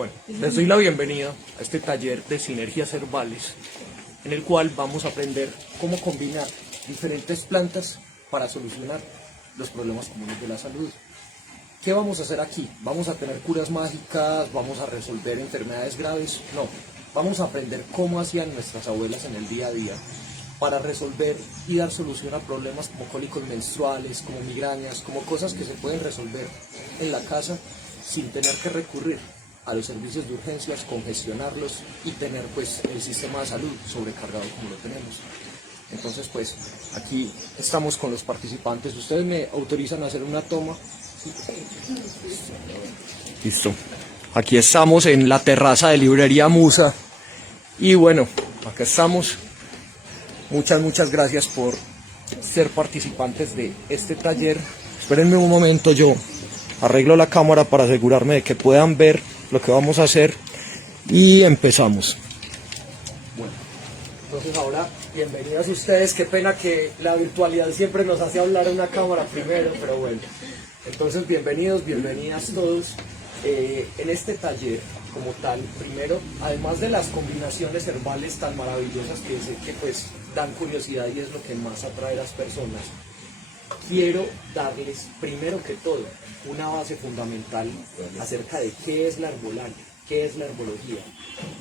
Bueno, les doy la bienvenida a este taller de sinergias herbales, en el cual vamos a aprender cómo combinar diferentes plantas para solucionar los problemas comunes de la salud. ¿Qué vamos a hacer aquí? ¿Vamos a tener curas mágicas? ¿Vamos a resolver enfermedades graves? No, vamos a aprender cómo hacían nuestras abuelas en el día a día para resolver y dar solución a problemas como cólicos menstruales, como migrañas, como cosas que se pueden resolver en la casa sin tener que recurrir a los servicios de urgencias, congestionarlos y tener pues el sistema de salud sobrecargado como lo tenemos. Entonces pues aquí estamos con los participantes. ¿Ustedes me autorizan a hacer una toma? Listo. Aquí estamos en la terraza de Librería Musa y bueno, acá estamos. Muchas gracias por ser participantes de este taller. Espérenme un momento, yo arreglo la cámara para asegurarme de que puedan ver lo que vamos a hacer y empezamos. Bueno, entonces ahora bienvenidos ustedes. Qué pena que la virtualidad siempre nos hace hablar en una cámara primero, pero bueno. Entonces bienvenidos, bienvenidas todos. En este taller como tal, primero, además de las combinaciones herbales tan maravillosas que pues dan curiosidad y es lo que más atrae a las personas, quiero darles primero que todo una base fundamental acerca de qué es la herbolaria, qué es la herbología,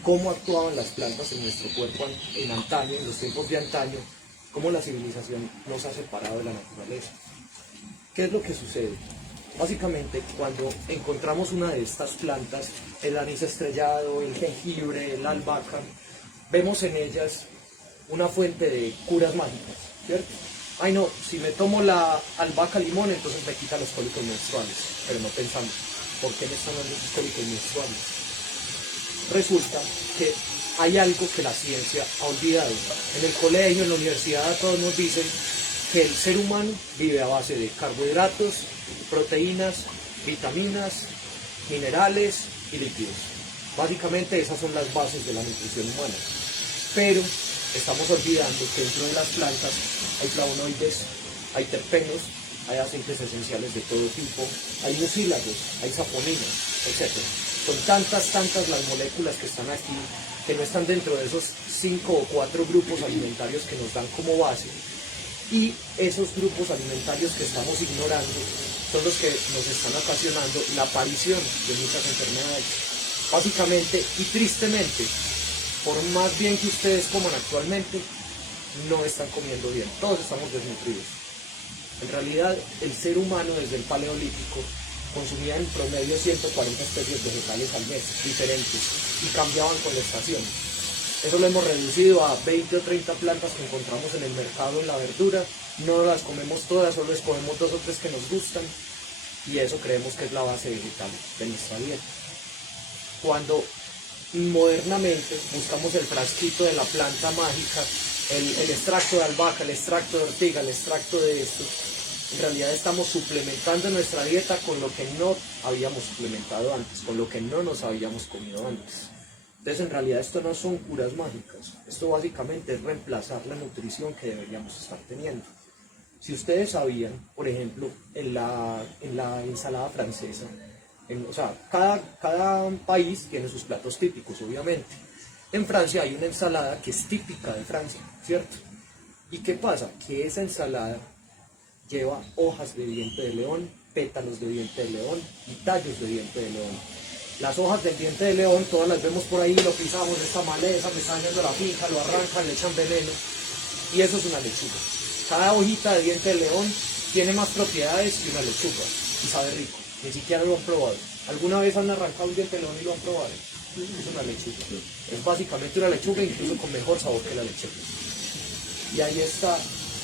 cómo actuaban las plantas en nuestro cuerpo en antaño, en los tiempos de antaño, cómo la civilización nos ha separado de la naturaleza. ¿Qué es lo que sucede? Básicamente, cuando encontramos una de estas plantas, el anís estrellado, el jengibre, la albahaca, vemos en ellas una fuente de curas mágicas, ¿cierto? Ay no, si me tomo la albahaca limón, entonces me quita los cólicos menstruales. Pero no pensamos, ¿por qué me están dando esos cólicos menstruales? Resulta que hay algo que la ciencia ha olvidado. En el colegio, en la universidad, todos nos dicen que el ser humano vive a base de carbohidratos, proteínas, vitaminas, minerales y líquidos. Básicamente esas son las bases de la nutrición humana. Pero estamos olvidando que dentro de las plantas hay flavonoides, hay terpenos, hay aceites esenciales de todo tipo, hay mucílagos, hay saponinas, etc. Son tantas las moléculas que están aquí que no están dentro de esos 5 o 4 grupos alimentarios que nos dan como base. Y esos grupos alimentarios que estamos ignorando son los que nos están ocasionando la aparición de muchas enfermedades. Básicamente y tristemente, por más bien que ustedes coman actualmente, no están comiendo bien, todos estamos desnutridos. En realidad, el ser humano desde el Paleolítico consumía en promedio 140 especies vegetales al mes, diferentes, y cambiaban con la estación. Eso lo hemos reducido a 20 o 30 plantas que encontramos en el mercado, en la verdura. No las comemos todas, solo escogemos 2 o 3 que nos gustan, y eso creemos que es la base vegetal de nuestra dieta. Cuando modernamente buscamos el frasquito de la planta mágica, el extracto de albahaca, el extracto de ortiga, el extracto de esto, en realidad estamos suplementando nuestra dieta con lo que no habíamos suplementado antes, con lo que no nos habíamos comido antes. Entonces en realidad esto no son curas mágicas, esto básicamente es reemplazar la nutrición que deberíamos estar teniendo. Si ustedes sabían, por ejemplo, en la ensalada francesa, o sea, cada país tiene sus platos típicos, obviamente. En Francia hay una ensalada que es típica de Francia, ¿cierto? ¿Y qué pasa? Que esa ensalada lleva hojas de diente de león, pétalos de diente de león y tallos de diente de león. Las hojas del diente de león, todas las vemos por ahí, lo pisamos, esta maleza, me está dañando la finca, lo arrancan, le echan veneno, y eso es una lechuga. Cada hojita de diente de león tiene más propiedades que una lechuga, y sabe rico, ni siquiera lo han probado. ¿Alguna vez han arrancado un diente de león y lo han probado? Es una lechuga. Es básicamente una lechuga, incluso con mejor sabor que la lechuga. Y ahí está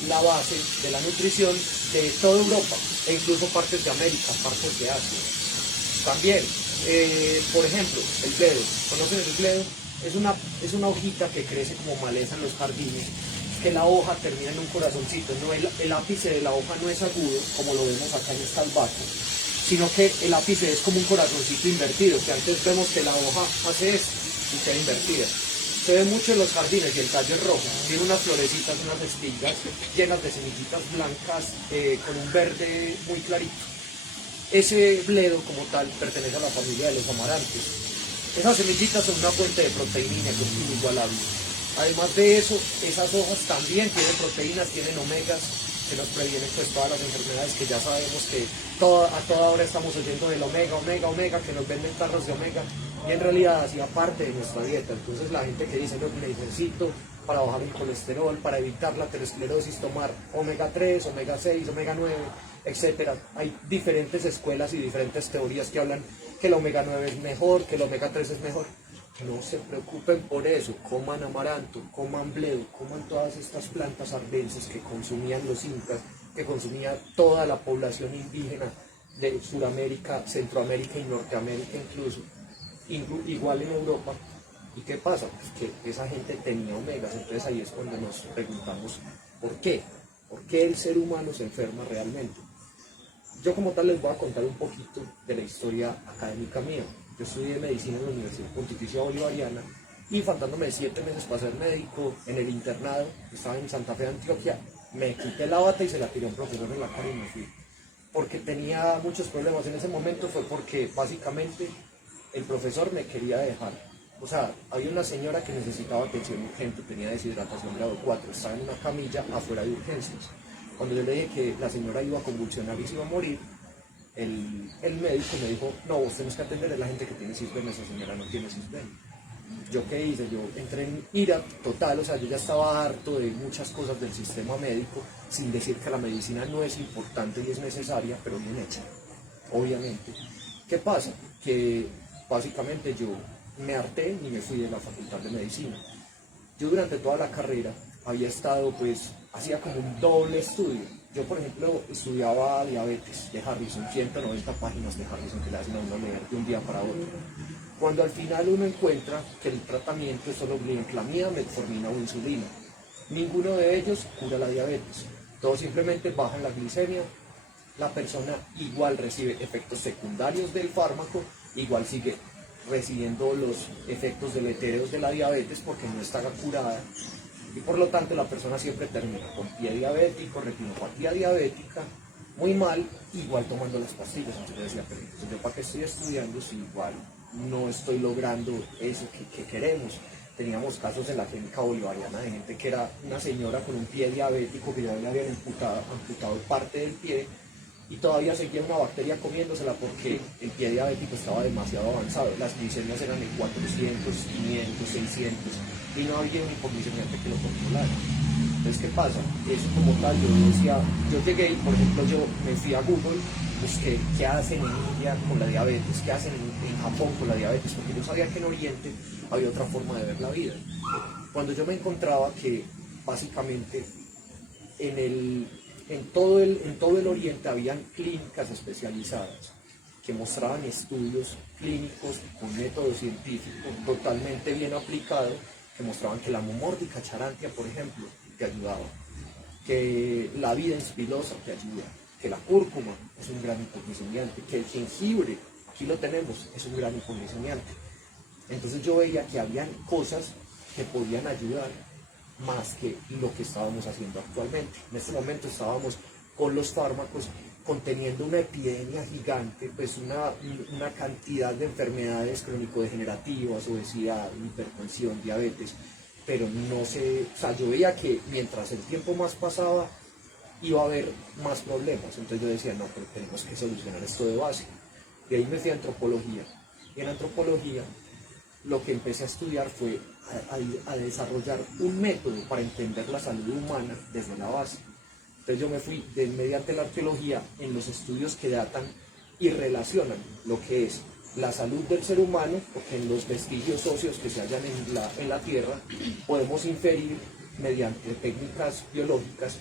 la base de la nutrición de toda Europa, e incluso partes de América, partes de Asia. También, por ejemplo, el bledo. ¿Conocen el bledo? Es una hojita que crece como maleza en los jardines, que la hoja termina en un corazoncito. No, el ápice de la hoja no es agudo, como lo vemos acá en esta albahaca, sino que el ápice es como un corazoncito invertido, que antes vemos que la hoja hace esto y queda invertida. Se ve mucho en los jardines y el tallo es rojo, tiene unas florecitas, unas espigas llenas de semillitas blancas con un verde muy clarito. Ese bledo como tal pertenece a la familia de los amarantes. Esas semillitas son una fuente de proteína que es inigualable. Además de eso, esas hojas también tienen proteínas, tienen omegas, que nos previenen pues todas las enfermedades que ya sabemos que a toda hora estamos oyendo del omega, que nos venden tarros de omega, y en realidad hacía parte de nuestra dieta. Entonces la gente que dice, no, necesito para bajar el colesterol, para evitar la aterosclerosis, tomar omega 3, omega 6, omega 9, etcétera. Hay diferentes escuelas y diferentes teorías que hablan que el omega 9 es mejor, que el omega 3 es mejor. No se preocupen por eso, coman amaranto, coman bledo, coman todas estas plantas arbenses que consumían los incas, que consumía toda la población indígena de Sudamérica, Centroamérica y Norteamérica incluso, igual en Europa. ¿Y qué pasa? Pues que esa gente tenía omegas, entonces ahí es cuando nos preguntamos ¿por qué? ¿Por qué el ser humano se enferma realmente? Yo como tal les voy a contar un poquito de la historia académica mía. Yo estudié medicina en la Universidad Pontificia Bolivariana y faltándome 7 meses para ser médico en el internado, estaba en Santa Fe de Antioquia, me quité la bata y se la tiré a un profesor en la cara y me fui. Porque tenía muchos problemas en ese momento, fue porque básicamente el profesor me quería dejar. O sea, había una señora que necesitaba atención urgente, tenía deshidratación grado 4, estaba en una camilla afuera de urgencias. Cuando yo le dije que la señora iba a convulsionar y se iba a morir, el médico me dijo, no, vos tenés que atender a la gente que tiene cisben, esa señora no tiene cisben. ¿Yo qué hice? Yo entré en ira total, o sea, yo ya estaba harto de muchas cosas del sistema médico, sin decir que la medicina no es importante y es necesaria, pero bien hecha, obviamente. ¿Qué pasa? Que básicamente yo me harté y me fui de la facultad de medicina. Yo durante toda la carrera había estado, pues, hacía como un doble estudio. Yo, por ejemplo, estudiaba diabetes de Harrison, 190 páginas de Harrison que le hacen a uno leer de un día para otro. Cuando al final uno encuentra que el tratamiento es solo glibenclamida, metformina o insulina, ninguno de ellos cura la diabetes. Todos simplemente bajan la glicemia, la persona igual recibe efectos secundarios del fármaco, igual sigue recibiendo los efectos deletéreos de la diabetes porque no está curada y por lo tanto la persona siempre termina con pie diabético, retinopatía diabética, muy mal, igual tomando las pastillas. Entonces yo decía, pero entonces yo para qué estoy estudiando si igual no estoy logrando eso que queremos. Teníamos casos en la clínica bolivariana de gente que era una señora con un pie diabético que ya le habían amputado parte del pie y todavía seguía una bacteria comiéndosela porque el pie diabético estaba demasiado avanzado. Las glicemias eran de 400, 500, 600 y no había un hipoglicemiante que lo controlara. Entonces, ¿qué pasa? Eso como tal, yo decía, yo llegué y por ejemplo yo me fui a Google, busqué qué hacen en India con la diabetes, qué hacen en Japón con la diabetes, porque yo sabía que en Oriente había otra forma de ver la vida. Cuando yo me encontraba que básicamente en todo el Oriente habían clínicas especializadas que mostraban estudios clínicos con método científico totalmente bien aplicado, que mostraban que la momórdica charantia, por ejemplo, te ayudaba, que la vida inspilosa te ayuda, que la cúrcuma es un gran hipoglicemiante, que el jengibre, aquí lo tenemos, es un gran hipoglicemiante. Entonces yo veía que habían cosas que podían ayudar más que lo que estábamos haciendo actualmente. En este momento estábamos con los fármacos conteniendo una epidemia gigante, pues una cantidad de enfermedades crónico-degenerativas, obesidad, hipertensión, diabetes, pero no sé, o sea, yo veía que mientras el tiempo más pasaba iba a haber más problemas, entonces yo decía, no, pero tenemos que solucionar esto de base. De ahí me fui a antropología, y en antropología lo que empecé a estudiar fue a desarrollar un método para entender la salud humana desde la base. Entonces yo me fui mediante la arqueología en los estudios que datan y relacionan lo que es la salud del ser humano, porque en los vestigios óseos que se hallan en la Tierra podemos inferir mediante técnicas biológicas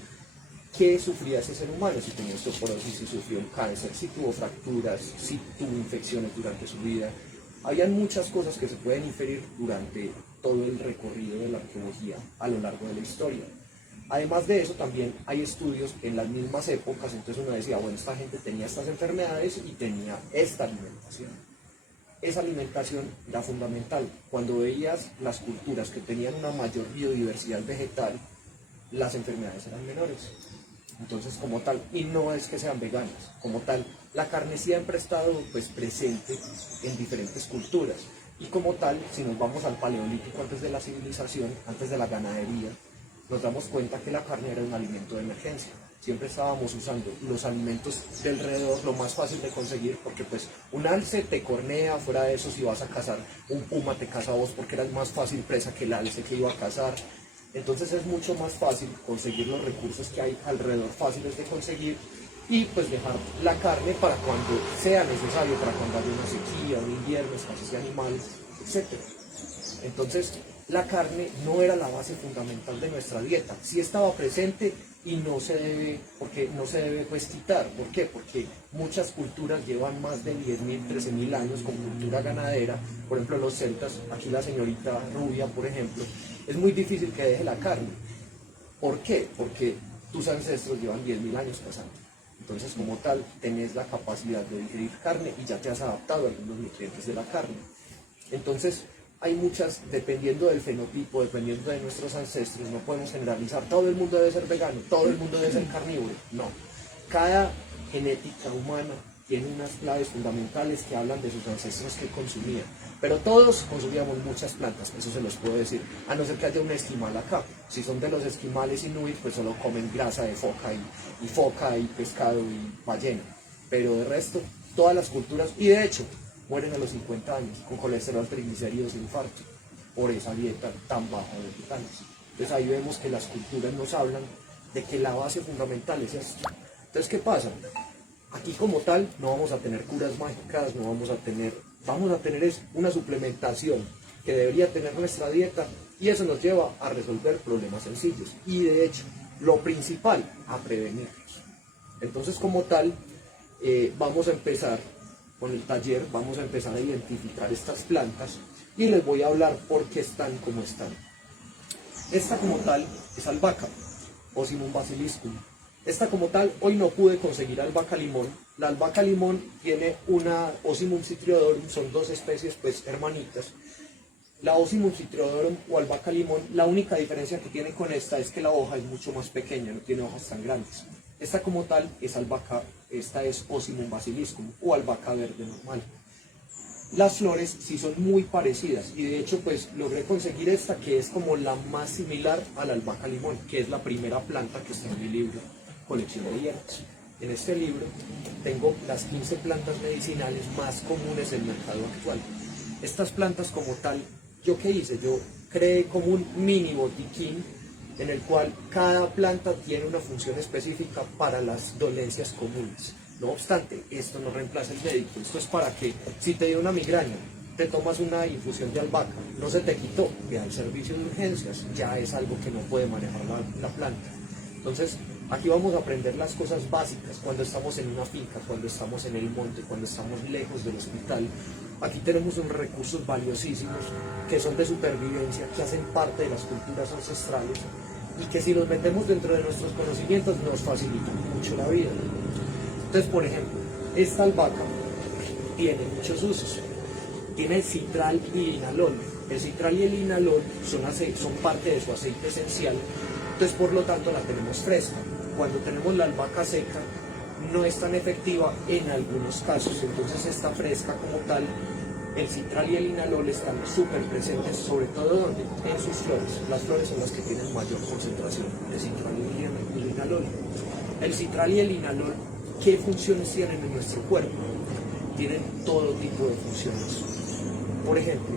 qué sufría ese ser humano, si tenía osteoporosis, si sufrió un cáncer, si tuvo fracturas, si tuvo infecciones durante su vida. Habían muchas cosas que se pueden inferir durante todo el recorrido de la arqueología a lo largo de la historia. Además de eso, también hay estudios en las mismas épocas, entonces uno decía, bueno, esta gente tenía estas enfermedades y tenía esta alimentación. Esa alimentación era fundamental. Cuando veías las culturas que tenían una mayor biodiversidad vegetal, las enfermedades eran menores. Entonces, como tal, y no es que sean veganas, como tal, la carne siempre ha estado pues presente en diferentes culturas. Y como tal, si nos vamos al paleolítico antes de la civilización, antes de la ganadería, nos damos cuenta que la carne era un alimento de emergencia. Siempre estábamos usando los alimentos de alrededor, lo más fácil de conseguir, porque pues un alce te cornea, fuera de eso si vas a cazar un puma te caza a vos porque eras más fácil presa que el alce que iba a cazar. Entonces es mucho más fácil conseguir los recursos que hay alrededor fáciles de conseguir y pues dejar la carne para cuando sea necesario, para cuando haya una sequía, un invierno, escasez de animales, etc. Entonces la carne no era la base fundamental de nuestra dieta, sí estaba presente y no se debe pues quitar. ¿Por qué? Porque muchas culturas llevan más de 10.000, 13.000 años con cultura ganadera. Por ejemplo, los celtas, aquí la señorita rubia, por ejemplo, es muy difícil que deje la carne. ¿Por qué? Porque tus ancestros llevan 10.000 años cazando. Entonces, como tal, tenés la capacidad de digerir carne y ya te has adaptado a algunos nutrientes de la carne. Entonces, hay muchas, dependiendo del fenotipo, dependiendo de nuestros ancestros, no podemos generalizar, todo el mundo debe ser vegano, todo el mundo debe ser carnívoro, no. Cada genética humana tiene unas claves fundamentales que hablan de sus ancestros que consumían, pero todos consumíamos muchas plantas, eso se los puedo decir, a no ser que haya un esquimal acá. Si son de los esquimales inuit, pues solo comen grasa de foca y pescado y ballena, pero de resto, todas las culturas, y de hecho, mueren a los 50 años con colesterol, triglicéridos e infarto por esa dieta tan baja de vegetales. Entonces ahí vemos que las culturas nos hablan de que la base fundamental es esto. Entonces, ¿qué pasa? Aquí como tal no vamos a tener curas mágicas, vamos a tener es una suplementación que debería tener nuestra dieta y eso nos lleva a resolver problemas sencillos y de hecho lo principal, a prevenirlos. Entonces como tal vamos a empezar con el taller, vamos a empezar a identificar estas plantas y les voy a hablar por qué están como están. Esta como tal es albahaca, Ocimum basiliscum. Esta como tal, hoy no pude conseguir albahaca limón. La albahaca limón tiene una Ocimum citriodorum, son dos especies pues hermanitas. La Ocimum citriodorum o albahaca limón, la única diferencia que tiene con esta es que la hoja es mucho más pequeña, no tiene hojas tan grandes. Esta como tal es albahaca, esta es Ocimum basiliscum o albahaca verde normal. Las flores sí son muy parecidas y de hecho pues logré conseguir esta que es como la más similar a la albahaca limón, que es la primera planta que está en mi libro Colección de Hierbas. En este libro tengo las 15 plantas medicinales más comunes del mercado actual. Estas plantas como tal, ¿yo qué hice? Yo creé como un mini botiquín en el cual cada planta tiene una función específica para las dolencias comunes. No obstante, esto no reemplaza el médico, esto es para que si te dio una migraña, te tomas una infusión de albahaca, no se te quitó, ve al servicio de urgencias, ya es algo que no puede manejar la planta. Entonces, aquí vamos a aprender las cosas básicas cuando estamos en una finca, cuando estamos en el monte, cuando estamos lejos del hospital. Aquí tenemos unos recursos valiosísimos que son de supervivencia, que hacen parte de las culturas ancestrales y que si los metemos dentro de nuestros conocimientos nos facilitan mucho la vida. Entonces, por ejemplo, esta albahaca tiene muchos usos. Tiene citral y linalol. El citral y el linalol son parte de su aceite esencial. Entonces, por lo tanto, la tenemos fresca. Cuando tenemos la albahaca seca, no es tan efectiva en algunos casos. Entonces, está fresca como tal. El citral y el linalol están súper presentes, sobre todo ¿dónde? En sus flores. Las flores son las que tienen mayor concentración de citral y linalol. El citral y el linalol, ¿qué funciones tienen en nuestro cuerpo? Tienen todo tipo de funciones. Por ejemplo,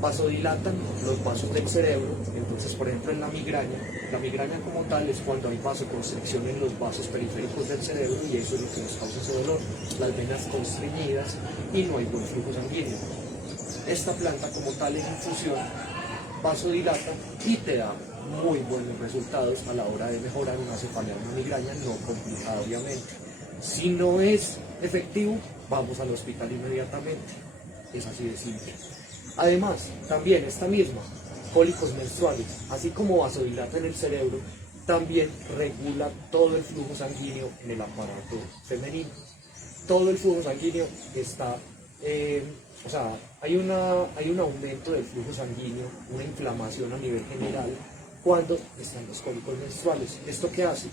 vasodilatan los vasos del cerebro. Entonces, por ejemplo, en la migraña como tal es cuando hay vasoconstricción en los vasos periféricos del cerebro y eso es lo que nos causa ese dolor, las venas constreñidas y no hay buen flujo sanguíneo. Esta planta como tal en infusión vasodilata y te da muy buenos resultados a la hora de mejorar una cefalea, una migraña no complicada obviamente. Si no es efectivo, vamos al hospital inmediatamente, es así de simple. Además, también esta misma, cólicos menstruales, así como vasodilata en el cerebro, también regula todo el flujo sanguíneo en el aparato femenino. Todo el flujo sanguíneo está, hay un aumento del flujo sanguíneo, una inflamación a nivel general cuando están los cólicos menstruales. ¿Esto qué hace?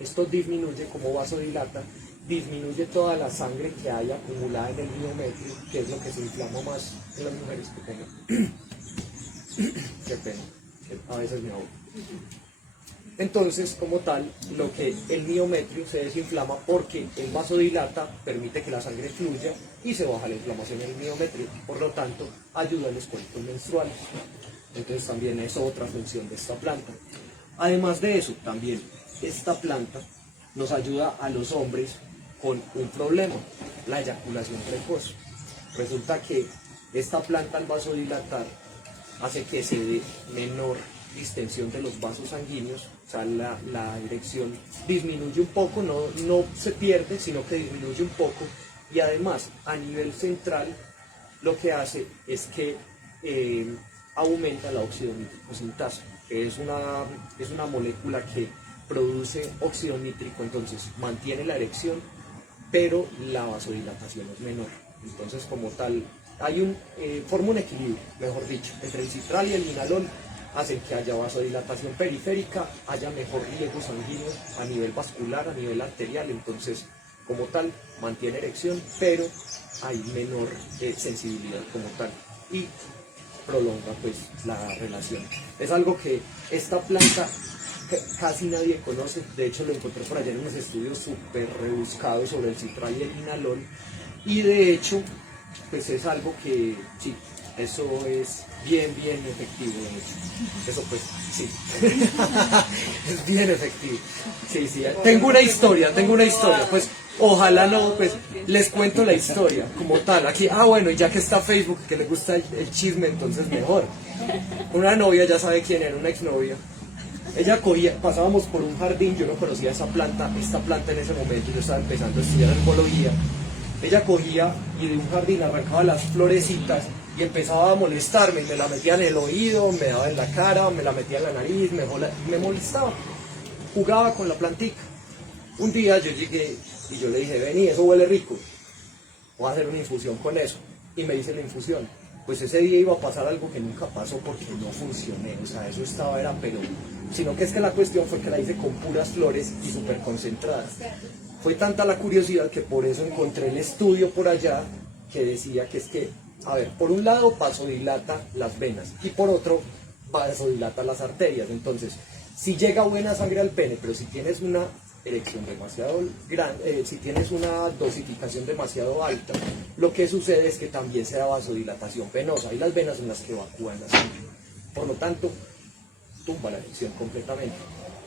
Esto disminuye como vasodilata disminuye toda la sangre que hay acumulada en el miometrio, que es lo que se inflama más en las mujeres que tengan. Qué pena, a veces me ahogo. Entonces, como tal, lo que el miometrio se desinflama porque el vasodilata permite que la sangre fluya y se baja la inflamación en el miometrio, por lo tanto, ayuda a los cólicos menstruales. Entonces también es otra función de esta planta. Además de eso, también esta planta nos ayuda a los hombres con un problema, la eyaculación precoz. Resulta que esta planta al vasodilatar hace que se dé menor distensión de los vasos sanguíneos, o sea, la erección disminuye un poco, no se pierde, sino que disminuye un poco, y además a nivel central lo que hace es que aumenta la óxido nítrico sintasa, que es una molécula que produce óxido nítrico, entonces mantiene la erección, pero la vasodilatación es menor. Entonces, como tal, forma un equilibrio, mejor dicho, entre el citral y el linalol, hacen que haya vasodilatación periférica, haya mejor riego sanguíneo a nivel vascular, a nivel arterial, entonces, como tal, mantiene erección, pero hay menor sensibilidad como tal, y prolonga pues la relación. Es algo que esta planta casi nadie conoce, de hecho lo encontré por allá en unos estudios súper rebuscados sobre el citral y el linalol, y de hecho pues es algo que sí, eso es bien efectivo, de hecho. Eso pues sí, es bien efectivo. Sí, tengo una historia, pues ojalá no, pues les cuento la historia como tal. Aquí, bueno, ya que está Facebook, que le gusta el chisme, entonces mejor. Una novia, ya sabe quién era, una exnovia. Ella pasábamos por un jardín, yo no conocía esta planta en ese momento, yo estaba empezando a estudiar herbología. Ella cogía y de un jardín arrancaba las florecitas y empezaba a molestarme, me la metía en el oído, me daba en la cara, me la metía en la nariz, me molestaba. Jugaba con la plantica. Un día yo llegué y yo le dije, vení, eso huele rico, voy a hacer una infusión con eso. Y me hice la infusión. Pues ese día iba a pasar algo que nunca pasó porque no funcioné, o sea, eso era pero... Sino que es que la cuestión fue que la hice con puras flores y súper concentradas. Fue tanta la curiosidad que por eso encontré el estudio por allá que decía que es que, a ver, por un lado vasodilata las venas y por otro vasodilata las arterias. Entonces, si llega buena sangre al pene, pero si tienes una erección demasiado grande, si tienes una dosificación demasiado alta, lo que sucede es que también se da vasodilatación venosa y las venas son las que evacúan la sangre. Por lo tanto, tumba la erección completamente.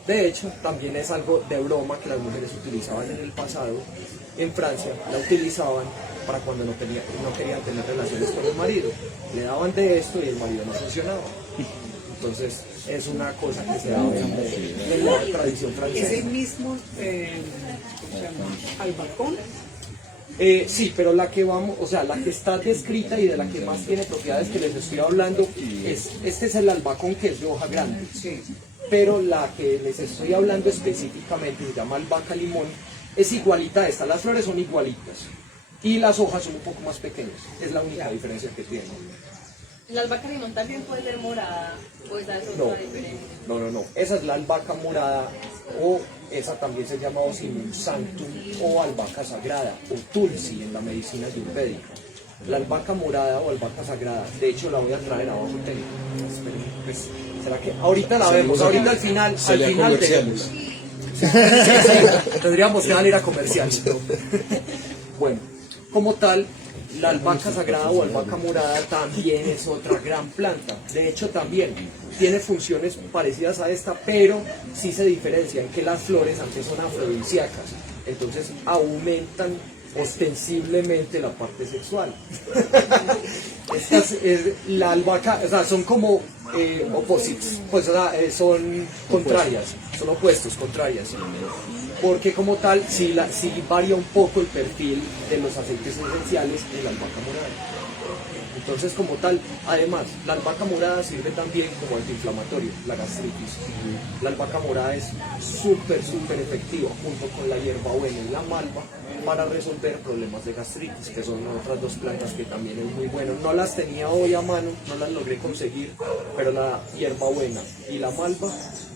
De hecho, también es algo de broma que las mujeres utilizaban en el pasado. En Francia la utilizaban para cuando no querían tener relaciones con el marido. Le daban de esto y el marido no funcionaba. Entonces es una cosa que se da en la tradición francesa. ¿Es el mismo, ¿cómo se llama? Albacón? Sí, pero la que la que está descrita y de la que más tiene propiedades que les estoy hablando, este es el albacón, que es de hoja grande. Sí. Pero la que les estoy hablando específicamente se llama albahaca limón, es igualita a esta, las flores son igualitas y las hojas son un poco más pequeñas, es la única diferencia que tiene. ¿La albahaca limón también puede ser morada o esa es otra diferente? No, esa es la albahaca morada, o esa también se llama Ocimum sanctum o albahaca sagrada o tulsi en la medicina ayurvédica. La albahaca morada o albahaca sagrada, de hecho la voy a traer abajo. Esperen, pues, ¿será que ahorita la vemos? Ahorita al final tenemos. Sí, tendríamos que salir a comerciales, ¿no? Bueno, como tal, la albahaca sagrada o albahaca morada también es otra gran planta. De hecho, también tiene funciones parecidas a esta, pero sí se diferencia en que las flores antes son afrodisíacas, entonces aumentan ostensiblemente la parte sexual. La albahaca, o sea, son como opposites, pues son contrarias, son opuestos, contrarias. Porque como tal, sí varía un poco el perfil de los aceites esenciales en la albahaca morada. Entonces, como tal, además, la albahaca morada sirve también como antiinflamatorio, la gastritis. La albahaca morada es súper efectiva junto con la hierbabuena y la malva para resolver problemas de gastritis, que son otras dos plantas que también es muy bueno. No las tenía hoy a mano, no las logré conseguir, pero la hierbabuena y la malva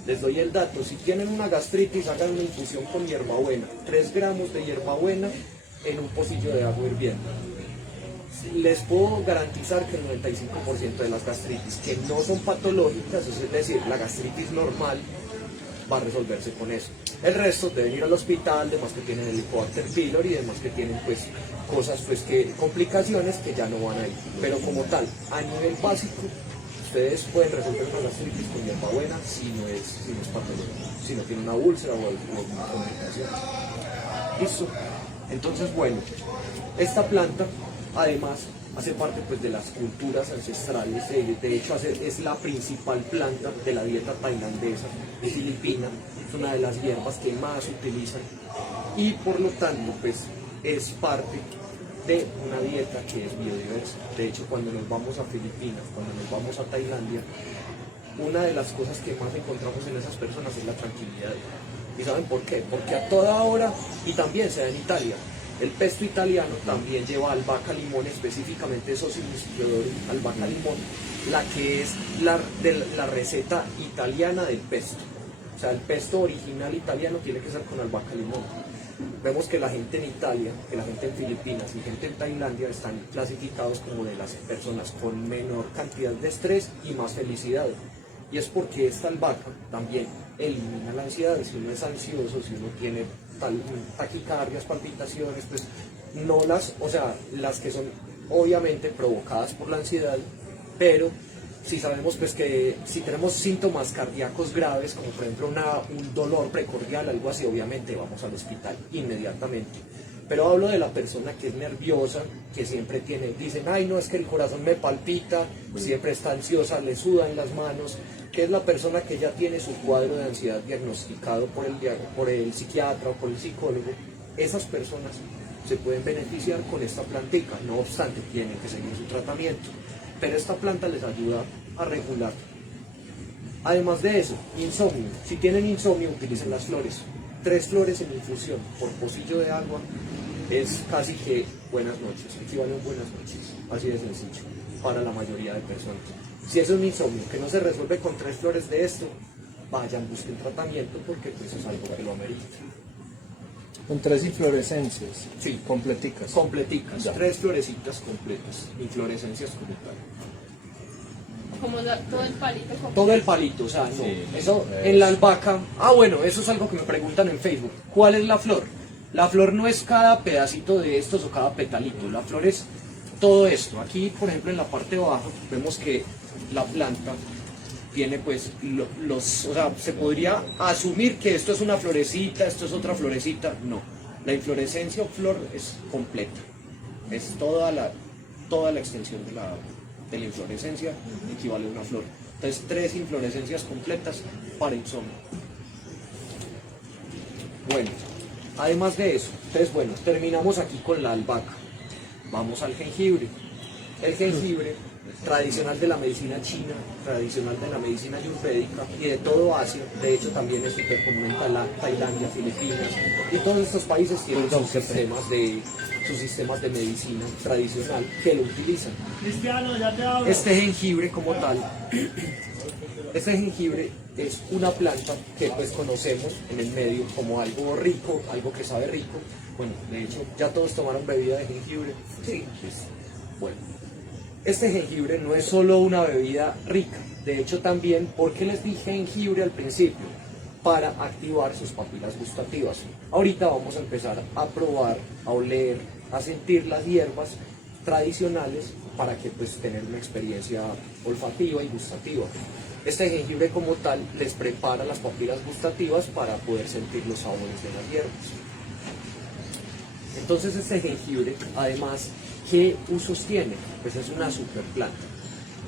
Les doy el dato, si tienen una gastritis, hagan una infusión con hierbabuena, 3 gramos de hierbabuena en un pocillo de agua hirviendo. Les puedo garantizar que el 95% de las gastritis que no son patológicas, es decir, la gastritis normal, va a resolverse con eso. El resto deben ir al hospital, demás que tienen Helicobacter pylori y demás que tienen pues cosas, pues que complicaciones que ya no van a ir. Pero como tal, a nivel básico, ustedes pueden resolver una gastritis con hierbabuena si no es patológico, si no tiene una úlcera o alguna complicación. Listo. Entonces, bueno, esta planta además hace parte pues de las culturas ancestrales, de hecho es la principal planta de la dieta tailandesa y filipina, es una de las hierbas que más utilizan y por lo tanto pues es parte de una dieta que es biodiversa. De hecho, cuando nos vamos a Filipinas, cuando nos vamos a Tailandia, una de las cosas que más encontramos en esas personas es la tranquilidad. ¿Y saben por qué? Porque a toda hora, y también se da en Italia, el pesto italiano también lleva albahaca limón, específicamente Socimus Theodori, albahaca limón, la que es la receta italiana del pesto. O sea, el pesto original italiano tiene que ser con albahaca limón. Vemos que la gente en Italia, que la gente en Filipinas y gente en Tailandia están clasificados como de las personas con menor cantidad de estrés y más felicidad. Y es porque esta albahaca también elimina la ansiedad. Si uno es ansioso, si uno tiene taquicardias, palpitaciones, pues no las que son obviamente provocadas por la ansiedad, pero si sabemos pues que si tenemos síntomas cardíacos graves, como por ejemplo un dolor precordial, algo así, obviamente vamos al hospital inmediatamente. Pero hablo de la persona que es nerviosa, que siempre dicen, ay no, es que el corazón me palpita, siempre está ansiosa, le sudan las manos, que es la persona que ya tiene su cuadro de ansiedad diagnosticado por el psiquiatra o por el psicólogo. Esas personas se pueden beneficiar con esta plantica, no obstante tienen que seguir su tratamiento, pero esta planta les ayuda a regular. Además de eso, insomnio, si tienen insomnio utilicen las flores, 3 flores en infusión por pocillo de agua es casi que buenas noches, equivale a buenas noches, así de sencillo, para la mayoría de personas. Si es un insomnio que no se resuelve con 3 flores de esto, vayan, busquen tratamiento porque pues es algo que lo amerita. Con 3 inflorescencias. Sí, Completicas. Completicas, Ya. 3 florecitas completas, inflorescencias como tal. Como todo el palito. Todo el palito, o sea, no. Sí, Eso en la albahaca. Ah, bueno, eso es algo que me preguntan en Facebook. ¿Cuál es la flor? La flor no es cada pedacito de estos o cada petalito. La flor es todo esto. Aquí, por ejemplo, en la parte de abajo, vemos que la planta tiene pues o sea, se podría asumir que esto es una florecita, esto es otra florecita. No. La inflorescencia o flor es completa. Es toda la extensión de la inflorescencia equivale a una flor. Entonces 3 inflorescencias completas para insomnio. Bueno, además de eso, entonces bueno, terminamos aquí con la albahaca. Vamos al jengibre. El jengibre, tradicional de la medicina china, tradicional de la medicina ayurvédica y de todo Asia, de hecho también es súper común en Tailandia, Filipinas, y todos estos países tienen sus sistemas de medicina tradicional que lo utilizan. Cristiano, ya te hablo. Este jengibre como tal, este jengibre es una planta que pues conocemos en el medio como algo rico, algo que sabe rico. Bueno, de hecho, ya todos tomaron bebida de jengibre. Sí. Bueno, este jengibre no es solo una bebida rica, de hecho también, ¿por qué les dije jengibre al principio? Para activar sus papilas gustativas. Ahorita vamos a empezar a probar, a oler, a sentir las hierbas tradicionales para que pues tener una experiencia olfativa y gustativa. Este jengibre como tal les prepara las papilas gustativas para poder sentir los sabores de las hierbas. Entonces este jengibre, además, ¿qué usos tiene? Pues es una super planta.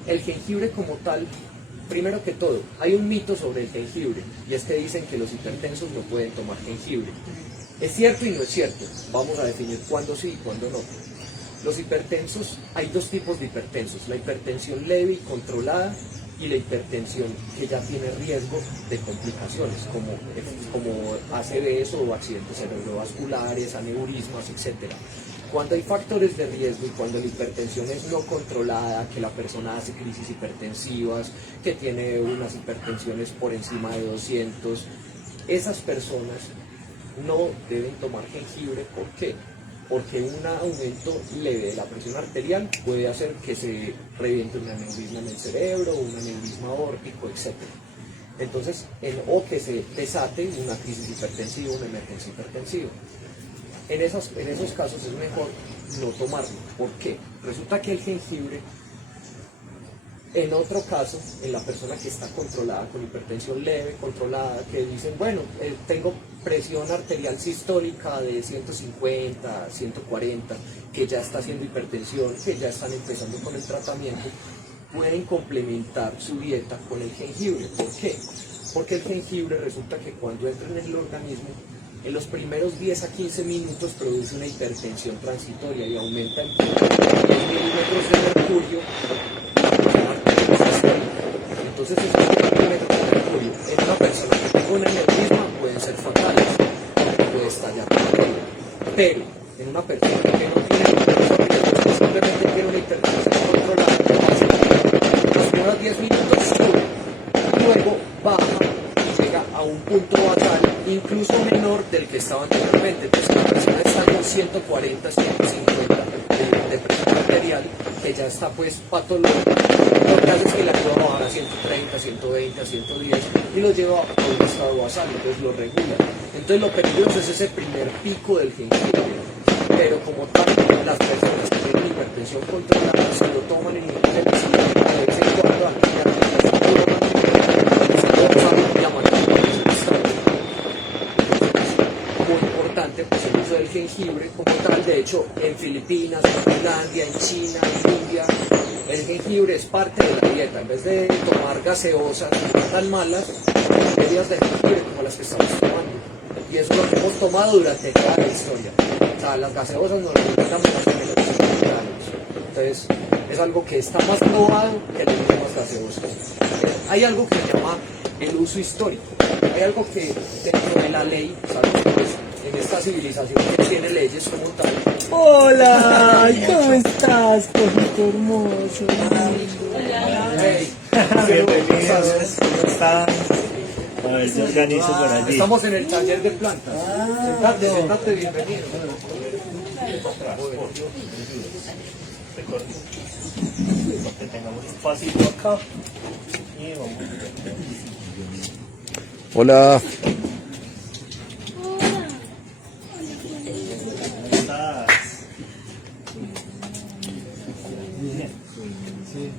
El jengibre como tal, primero que todo, hay un mito sobre el jengibre, y es que dicen que los hipertensos no pueden tomar jengibre. ¿Es cierto y no es cierto? Vamos a definir cuándo sí y cuándo no. Los hipertensos, hay 2 tipos de hipertensos, la hipertensión leve y controlada y la hipertensión que ya tiene riesgo de complicaciones como ACVs o accidentes cerebrovasculares, aneurismas, etc. Cuando hay factores de riesgo y cuando la hipertensión es no controlada, que la persona hace crisis hipertensivas, que tiene unas hipertensiones por encima de 200, esas personas no deben tomar jengibre. ¿Por qué? Porque un aumento leve de la presión arterial puede hacer que se reviente un aneurisma en el cerebro, un aneurisma aórtico, etc. Entonces, o que se desate una crisis hipertensiva, una emergencia hipertensiva. En esos casos es mejor no tomarlo. ¿Por qué? Resulta que el jengibre, en otro caso, en la persona que está controlada, con hipertensión leve, controlada, que dicen, bueno, tengo presión arterial sistólica de 150, 140, que ya está haciendo hipertensión, que ya están empezando con el tratamiento, pueden complementar su dieta con el jengibre. ¿Por qué? Porque el jengibre resulta que cuando entra en el organismo, en los primeros 10 a 15 minutos produce una hipertensión transitoria y aumenta en 10 milímetros de mercurio. Entonces esos 10 milímetros de mercurio en una persona que tenga un aneurisma pueden ser fatales, puede estallar. Pero en una persona que no tiene que simplemente tiene una hipertensión controlada, los primeros 10 minutos sube, luego baja y llega a un punto basal incluso menor del que estaba anteriormente. Entonces la persona está en 140, 150 de presión arterial, que ya está pues patológica. Lo que hace es que la lleva a bajar a 130, 120, a 110 y lo lleva a un estado basal, entonces lo regula. Entonces lo peligroso es ese primer pico del jengibre. Pero como tal, las personas que tienen hipertensión controlada, si lo toman en nivel de vez en cuando, aquí muy importante pues el uso del jengibre como tal. De hecho, en Filipinas, en Tailandia, en China, en India, el jengibre es parte de la dieta. En vez de tomar gaseosas tan malas, bebidas de jengibre como las que estamos tomando. Y eso es lo que hemos tomado durante toda la historia. O sea, las gaseosas nos las inventamos hace menos de 50 años. Entonces, es algo que está más probado que las mismas gaseosas. Hay algo que se llama el uso histórico. Hay algo que dentro de la ley, ¿sabes? Pues, en esta civilización que tiene leyes como tal. Hola, ¿cómo estás, cojito hermoso? Hey, Bienvenidos, ¿cómo están? A ver si organizo por allí. estamos en el taller de plantas. Sentate, bienvenido. Que tengamos espacito acá. Y vamos. Hola. ¿Cómo estás?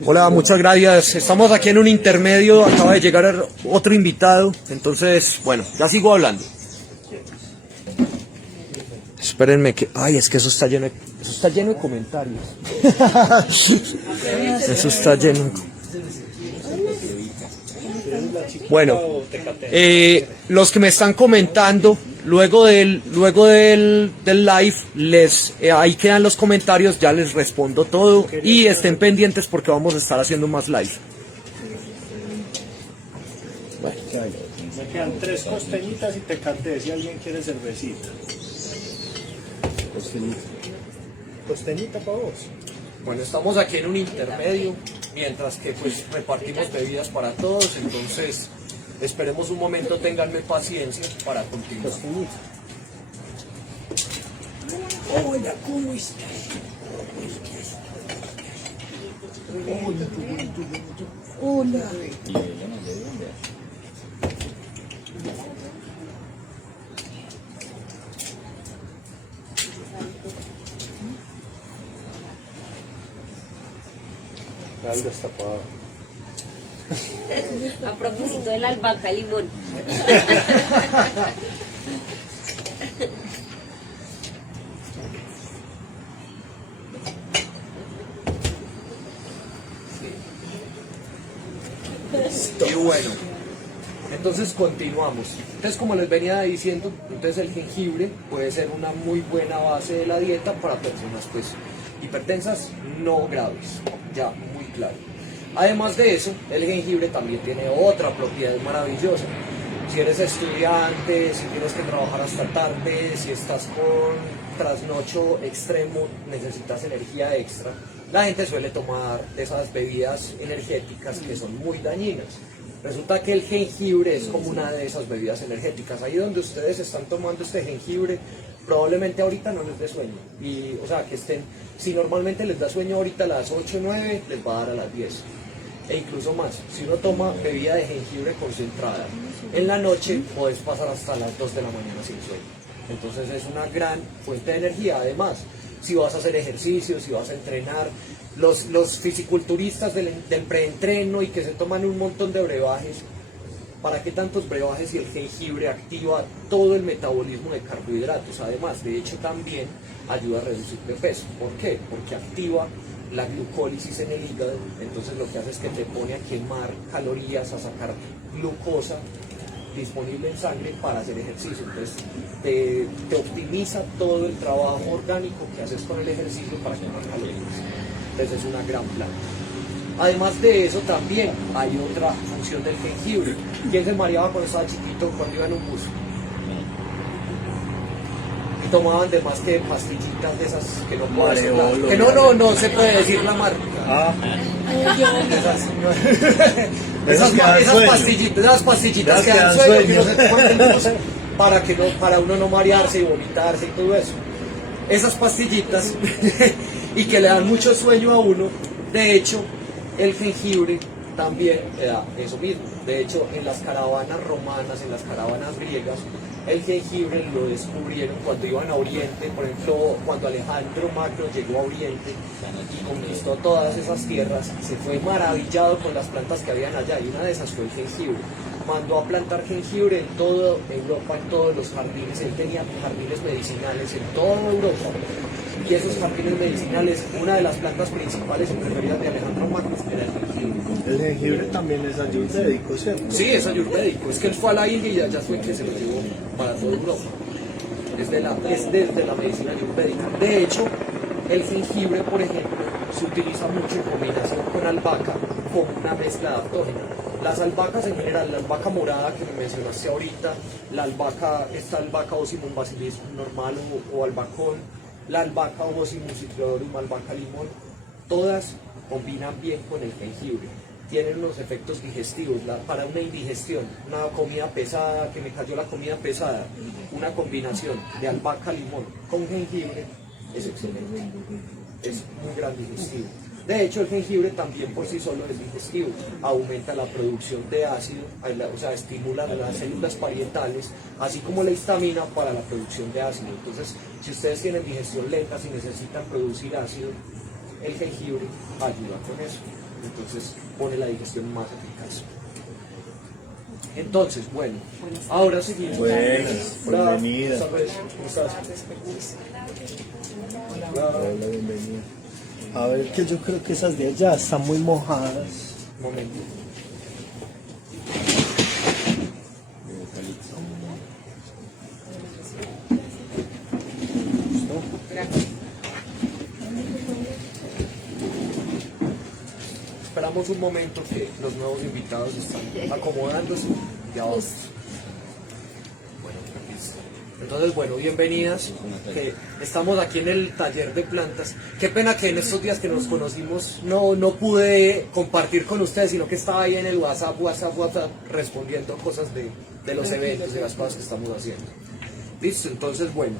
Hola, muchas gracias. Estamos aquí en un intermedio, acaba de llegar otro invitado, entonces, bueno, ya sigo hablando. Espérenme que, ay, es que eso está lleno de comentarios. Eso está lleno. Bueno, los que me están comentando, luego del live, ahí quedan los comentarios, ya les respondo todo y estén pendientes porque vamos a estar haciendo más live. Me quedan 3 costeñitas y te canté si alguien quiere cervecita. Costeñita para vos. Bueno, estamos aquí en un intermedio, mientras que pues repartimos bebidas para todos, entonces esperemos un momento, ténganme paciencia para continuar. Hola, ¿cómo estás? Hola. Algo está apagado. A propósito de la albahaca limón. Y bueno, entonces continuamos. Entonces, como les venía diciendo, entonces el jengibre puede ser una muy buena base de la dieta para personas pues hipertensas no graves, ya muy claro. Además de eso, el jengibre también tiene otra propiedad maravillosa. Si eres estudiante, si tienes que trabajar hasta tarde, si estás trasnocho extremo, necesitas energía extra, la gente suele tomar de esas bebidas energéticas que son muy dañinas. Resulta que el jengibre es como una de esas bebidas energéticas. Ahí donde ustedes están tomando este jengibre, probablemente ahorita no les dé sueño. Y, o sea, que estén, si normalmente les da sueño ahorita a las 8 o 9, les va a dar a las 10. E incluso más, si uno toma bebida de jengibre concentrada, en la noche podés pasar hasta las 2 de la mañana sin sueño. Entonces es una gran fuente de energía. Además, si vas a hacer ejercicio, si vas a entrenar, los fisiculturistas del preentreno y que se toman un montón de brebajes, ¿para qué tantos brebajes si el jengibre activa todo el metabolismo de carbohidratos? Además, de hecho, también ayuda a reducir de peso. ¿Por qué? Porque activa la glucólisis en el hígado, entonces lo que hace es que te pone a quemar calorías, a sacar glucosa disponible en sangre para hacer ejercicio. Entonces te optimiza todo el trabajo orgánico que haces con el ejercicio para quemar calorías. Entonces es una gran planta. Además de eso también hay otra función del jengibre. ¿Quién se mareaba cuando estaba chiquito, cuando iba en un bus? Y tomaban de más que pastillitas de esas que no puedo decir que no se puede decir la marca. Esas pastillitas que dan sueño, que no se ponen para uno no marearse y vomitarse y todo eso. Esas pastillitas y que le dan mucho sueño a uno. De hecho, el jengibre también le da eso mismo. De hecho, en las caravanas romanas, en las caravanas griegas, el jengibre lo descubrieron cuando iban a Oriente. Por ejemplo, cuando Alejandro Magno llegó a Oriente y conquistó todas esas tierras, se fue maravillado con las plantas que habían allá, y una de esas fue el jengibre. Mandó a plantar jengibre en toda Europa, en todos los jardines. Él tenía jardines medicinales en toda Europa. Y esos jardines medicinales, una de las plantas principales y preferidas de Alejandro Magno era el jengibre. El jengibre también es ayurvédico, ¿cierto? Sí, es ayurvédico. Es que él fue a la India y allá fue que se lo llevó para toda Europa. Es desde la medicina ayurvédica. De hecho, el jengibre, por ejemplo, se utiliza mucho en combinación con albahaca como una mezcla adaptógena. Las albahacas en general, la albahaca morada que me mencionaste ahorita, esta albahaca Ocimum basiliscum normal o albacón, la albahaca Ocimum citriodorium, albahaca limón, todas combinan bien con el jengibre. Tienen unos efectos digestivos, para una indigestión, una comida pesada, que me cayó la comida pesada, una combinación de albahaca limón con jengibre es excelente, es un gran digestivo. De hecho, el jengibre también por sí solo es digestivo, aumenta la producción de ácido, o sea, estimula las células parietales, así como la histamina para la producción de ácido. Entonces, si ustedes tienen digestión lenta, si necesitan producir ácido, el jengibre ayuda con eso. Entonces, pone la digestión más eficaz. Entonces, bueno, ahora seguimos. Buenas, Hola, bienvenida. ¿cómo estás? Hola, bienvenida. A ver, que yo creo que esas de allá están muy mojadas. Un momento. Esperamos un momento que los nuevos invitados están acomodándose. Ya vamos. Bueno, listo. Entonces, bueno, bienvenidas. Que estamos aquí en el taller de plantas. Qué pena que en estos días que nos conocimos no pude compartir con ustedes, sino que estaba ahí en el WhatsApp respondiendo cosas de los eventos, de las cosas que estamos haciendo. Listo, entonces, bueno.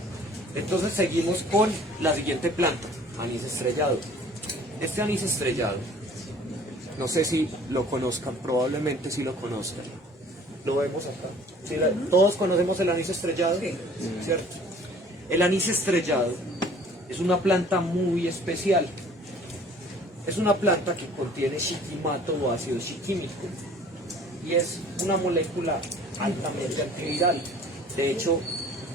Entonces seguimos con la siguiente planta, anís estrellado. Este anís estrellado, no sé si lo conozcan, probablemente sí lo conozcan. Lo vemos acá. ¿Sí, todos conocemos el anís estrellado? Sí. ¿Cierto? El anís estrellado es una planta muy especial. Es una planta que contiene shikimato o ácido shiquímico y es una molécula altamente antiviral. De hecho,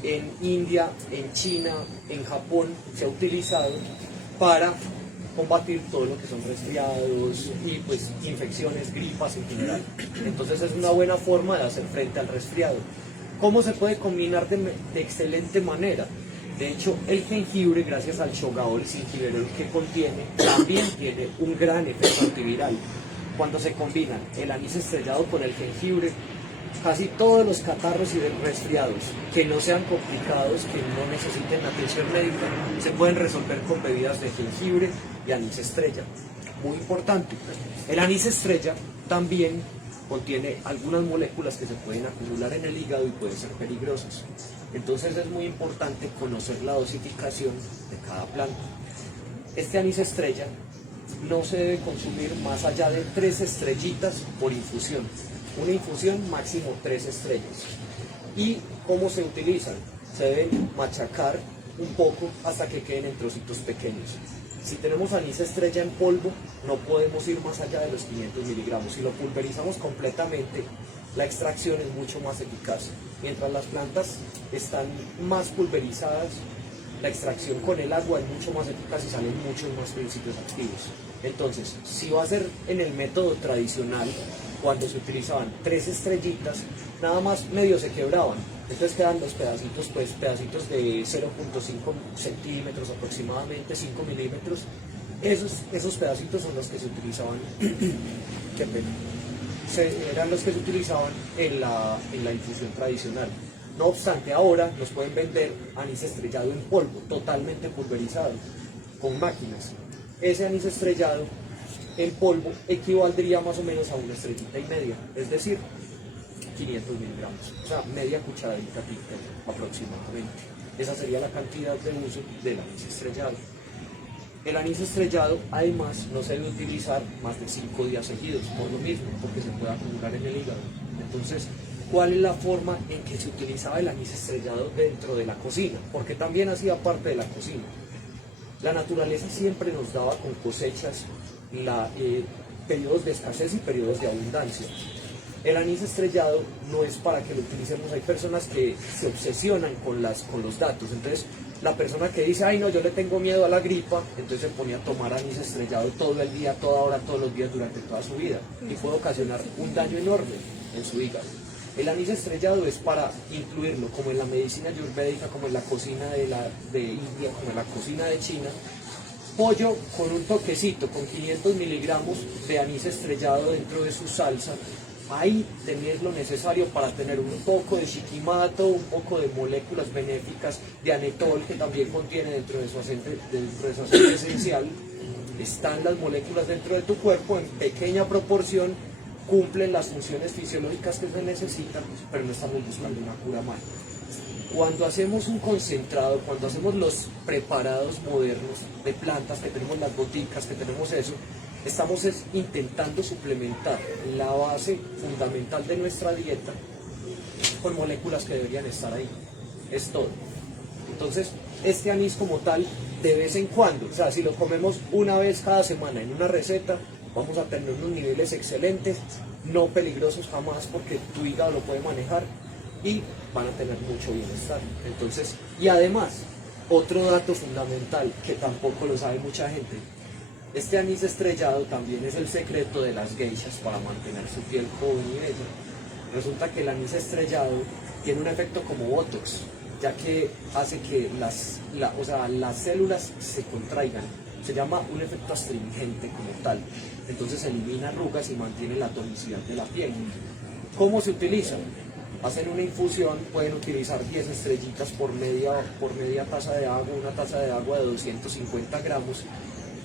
en India, en China, en Japón se ha utilizado para combatir todo lo que son resfriados y pues infecciones, gripas en general. Entonces es una buena forma de hacer frente al resfriado. ¿Cómo se puede combinar de excelente manera? De hecho, el jengibre, gracias al shogaol gingiberol que contiene, también tiene un gran efecto antiviral. Cuando se combinan el anís estrellado con el jengibre, Casi todos los catarros y resfriados que no sean complicados, que no necesiten atención médica, se pueden resolver con bebidas de jengibre y anís estrella. Muy importante, el anís estrella también contiene algunas moléculas que se pueden acumular en el hígado y pueden ser peligrosas. Entonces es muy importante conocer la dosificación de cada planta. Este anís estrella no se debe consumir más allá de 3 estrellitas por infusión. Una infusión máximo 3 estrellas. ¿Y cómo se utilizan? Se deben machacar un poco hasta que queden en trocitos pequeños. Si tenemos anís estrella en polvo, no podemos ir más allá de los 500 miligramos. Si lo pulverizamos completamente, la extracción es mucho más eficaz. Mientras las plantas están más pulverizadas, la extracción con el agua es mucho más eficaz y salen muchos más principios activos. Entonces, si va a ser en el método tradicional, cuando se utilizaban 3 estrellitas, nada más medio se quebraban. Entonces quedan los pedacitos, pues pedacitos de 0.5 centímetros aproximadamente, 5 milímetros. Esos pedacitos son los que se utilizaban, qué pena, eran los que se utilizaban en la infusión tradicional. No obstante, ahora nos pueden vender anís estrellado en polvo, totalmente pulverizado, con máquinas. Ese anís estrellado en polvo equivaldría más o menos a 1,5 estrellitas, es decir, 500 miligramos, o sea, media cucharadita picante aproximadamente. Esa sería la cantidad de uso del anís estrellado. El anís estrellado, además, no se debe utilizar más de 5 días seguidos, por lo mismo, porque se puede acumular en el hígado. Entonces, ¿cuál es la forma en que se utilizaba el anís estrellado dentro de la cocina? Porque también hacía parte de la cocina. La naturaleza siempre nos daba con cosechas periodos de escasez y periodos de abundancia. El anís estrellado no es para que lo utilicemos. Hay personas que se obsesionan con los datos. Entonces, la persona que dice, ay no, yo le tengo miedo a la gripa, entonces se pone a tomar anís estrellado todo el día, toda hora, todos los días durante toda su vida. Y puede ocasionar un daño enorme en su hígado. El anís estrellado es para incluirlo como en la medicina ayurvédica, como en la cocina de India, como en la cocina de China. Pollo con un toquecito, con 500 miligramos de anís estrellado dentro de su salsa. Ahí tenéis lo necesario para tener un poco de shikimato, un poco de moléculas benéficas de anetol, que también contiene dentro de su aceite esencial. Están las moléculas dentro de tu cuerpo en pequeña proporción, cumplen las funciones fisiológicas que se necesitan, pero no estamos buscando una cura mágica. Cuando hacemos un concentrado, cuando hacemos los preparados modernos de plantas, que tenemos las boticas, que tenemos eso, estamos intentando suplementar la base fundamental de nuestra dieta con moléculas que deberían estar ahí. Es todo. Entonces, este anís como tal, de vez en cuando, o sea, si lo comemos una vez cada semana en una receta, vamos a tener unos niveles excelentes, no peligrosos jamás, porque tu hígado lo puede manejar y van a tener mucho bienestar. Entonces, y además, otro dato fundamental que tampoco lo sabe mucha gente, este anís estrellado también es el secreto de las geishas para mantener su piel joven y bella. Resulta que el anís estrellado tiene un efecto como botox, ya que hace que las células se contraigan. Se llama un efecto astringente como tal. Entonces elimina arrugas y mantiene la tonicidad de la piel. ¿Cómo se utiliza? Hacen una infusión, pueden utilizar 10 estrellitas por media taza de agua, una taza de agua de 250 gramos,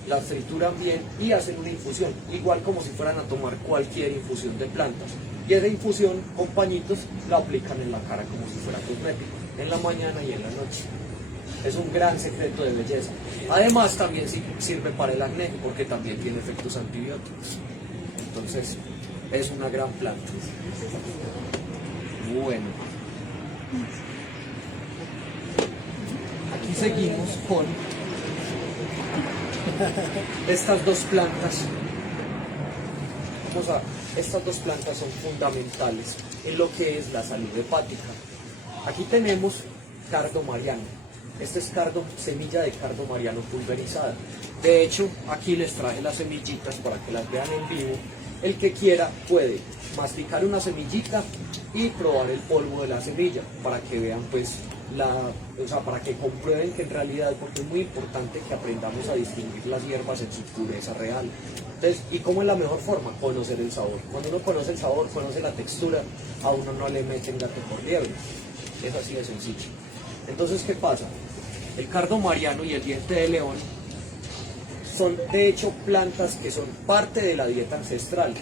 las trituran bien y hacen una infusión, igual como si fueran a tomar cualquier infusión de plantas. Y esa infusión con pañitos la aplican en la cara como si fuera cosmético, en la mañana y en la noche. Es un gran secreto de belleza. Además también sirve para el acné, porque también tiene efectos antibióticos. Entonces, es una gran planta. Bueno. Aquí seguimos con estas dos plantas. Estas dos plantas son fundamentales en lo que es la salud hepática. Aquí tenemos cardo mariano. Este es semilla de cardo mariano pulverizada. De hecho, aquí les traje las semillitas para que las vean en vivo. El que quiera puede masticar una semillita y probar el polvo de la semilla para que vean pues o sea, para que comprueben que en realidad, porque es muy importante que aprendamos a distinguir las hierbas en su pureza real. Entonces, ¿y cómo es la mejor forma? Conocer el sabor. Cuando uno conoce el sabor, conoce la textura, a uno no le meten gato por liebre. Es así de sencillo. Entonces, ¿qué pasa? El cardo mariano y el diente de león son de hecho plantas que son parte de la dieta ancestral.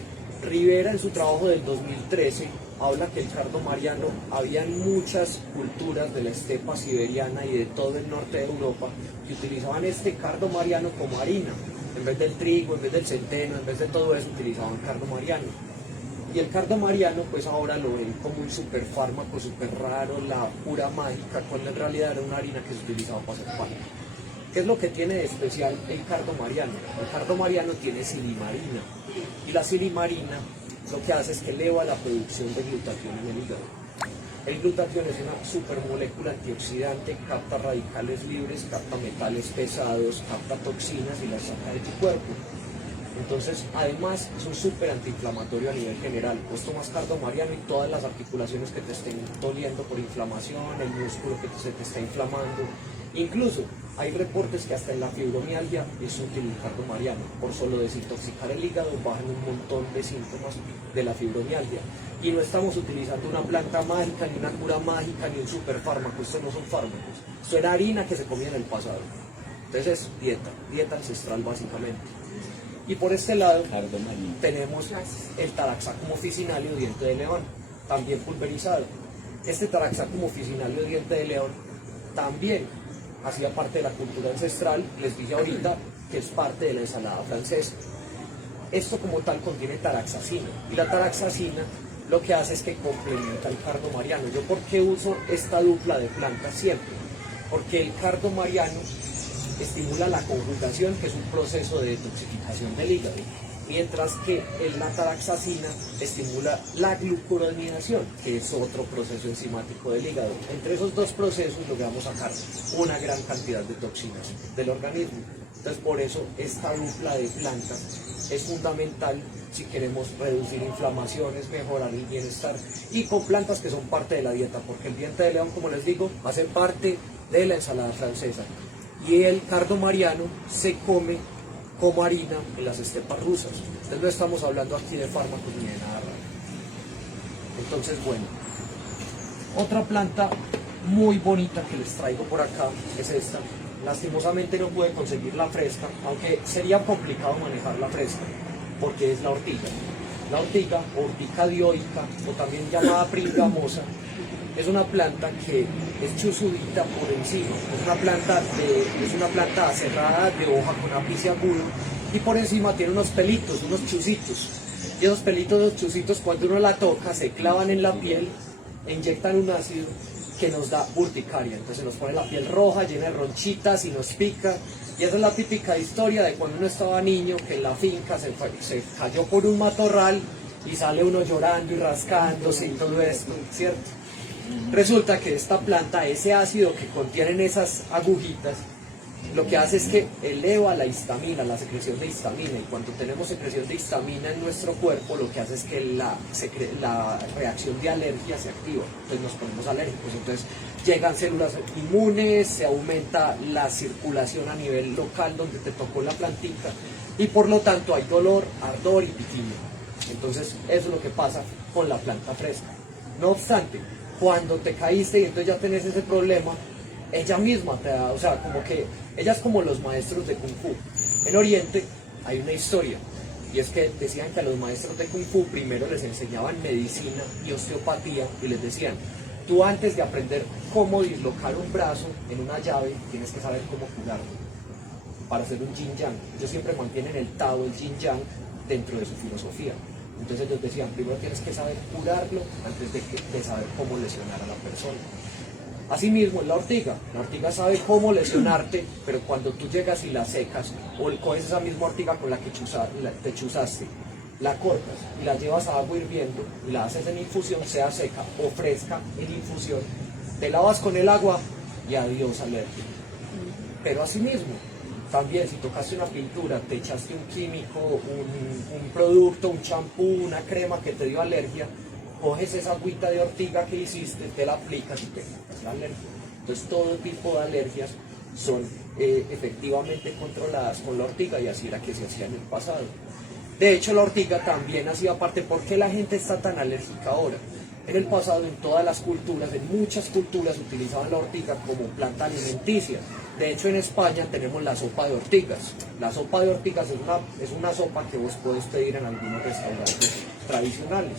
Rivera en su trabajo del 2013 habla que el cardo mariano, habían muchas culturas de la estepa siberiana y de todo el norte de Europa que utilizaban este cardo mariano como harina. En vez del trigo, en vez del centeno, en vez de todo eso utilizaban cardo mariano. Y el cardo mariano pues ahora lo ven como un superfármaco súper raro, la pura mágica, cuando en realidad era una harina que se utilizaba para hacer pan. ¿Qué es lo que tiene de especial el cardo mariano? El cardo mariano tiene silimarina, y la silimarina lo que hace es que eleva la producción de glutatión en el hígado. El glutatión es una supermolécula antioxidante, capta radicales libres, capta metales pesados, capta toxinas y las saca de tu cuerpo. Entonces, además, es un súper antiinflamatorio a nivel general. Vos tomas cardo mariano y todas las articulaciones que te estén doliendo por inflamación, el músculo que se te está inflamando. Incluso hay reportes que hasta en la fibromialgia es útil el cardo mariano. Por solo desintoxicar el hígado bajan un montón de síntomas de la fibromialgia. Y no estamos utilizando una planta mágica, ni una cura mágica, ni un superfármaco. Estos no son fármacos. Esto era harina que se comía en el pasado. Entonces es dieta ancestral básicamente. Y por este lado tenemos el Taraxacum officinalis o diente de león, también pulverizado. Este Taraxacum officinalis o diente de león también hacía parte de la cultura ancestral, les dije ahorita que es parte de la ensalada francesa. Esto como tal contiene taraxacina, y la taraxacina lo que hace es que complementa el cardo mariano. ¿Yo por qué uso esta dupla de plantas siempre? Porque el cardo mariano estimula la conjugación, que es un proceso de detoxificación del hígado, mientras que la taraxacina estimula la glucuronidación, que es otro proceso enzimático del hígado. Entre esos dos procesos logramos sacar una gran cantidad de toxinas del organismo. Entonces, por eso esta dupla de plantas es fundamental si queremos reducir inflamaciones, mejorar el bienestar, y con plantas que son parte de la dieta, porque el diente de león, como les digo, va a ser parte de la ensalada francesa. Y el cardo mariano se come como harina en las estepas rusas. Entonces no estamos hablando aquí de fármacos ni de nada raro. Entonces, bueno, otra planta muy bonita que les traigo por acá es esta. Lastimosamente no pude conseguirla fresca, aunque sería complicado manejarla fresca, porque es la ortiga. La ortiga, o ortica dioica, o también llamada pringamosa, es una planta que es chusudita por encima, es una planta cerrada de hoja con ápice agudo, y por encima tiene unos pelitos, unos chusitos, y esos pelitos, los chusitos, cuando uno la toca se clavan en la piel e inyectan un ácido que nos da urticaria. Entonces nos pone la piel roja, llena de ronchitas y nos pica. Y esa es la típica historia de cuando uno estaba niño, que en la finca se cayó por un matorral y sale uno llorando y rascándose y todo esto, ¿cierto? Resulta que esta planta, ese ácido que contienen esas agujitas, lo que hace es que eleva la histamina, la secreción de histamina, y cuando tenemos secreción de histamina en nuestro cuerpo, lo que hace es que la reacción de alergia se activa, entonces nos ponemos alérgicos, entonces llegan células inmunes, se aumenta la circulación a nivel local donde te tocó la plantita, y por lo tanto hay dolor, ardor y piquiña. Entonces eso es lo que pasa con la planta fresca. No obstante, cuando te caíste y entonces ya tenés ese problema, ella misma te da, o sea, como que ella es como los maestros de Kung Fu. En Oriente hay una historia, y es que decían que a los maestros de Kung Fu primero les enseñaban medicina y osteopatía, y les decían, tú antes de aprender cómo dislocar un brazo en una llave, tienes que saber cómo curarlo, para hacer un yin yang. Ellos siempre mantienen el Tao, el yin yang, dentro de su filosofía. Entonces ellos decían, primero tienes que saber curarlo antes de saber cómo lesionar a la persona. Asimismo, en la ortiga sabe cómo lesionarte, pero cuando tú llegas y la secas, o coges esa misma ortiga con la que te chuzaste, la cortas y la llevas a agua hirviendo y la haces en infusión, sea seca o fresca en infusión, te lavas con el agua y adiós alergia. Pero asimismo, también si tocaste una pintura, te echaste un químico, un producto, un champú, una crema que te dio alergia, coges esa agüita de ortiga que hiciste, te la aplicas y te quitas la alergia. Entonces todo tipo de alergias son efectivamente controladas con la ortiga, y así era que se hacía en el pasado. De hecho, la ortiga también hacía parte. ¿Por qué la gente está tan alérgica ahora? En el pasado, en todas las culturas, en muchas culturas, utilizaban la ortiga como planta alimenticia. De hecho, en España tenemos la sopa de ortigas. La sopa de ortigas es una sopa que vos podés pedir en algunos restaurantes tradicionales.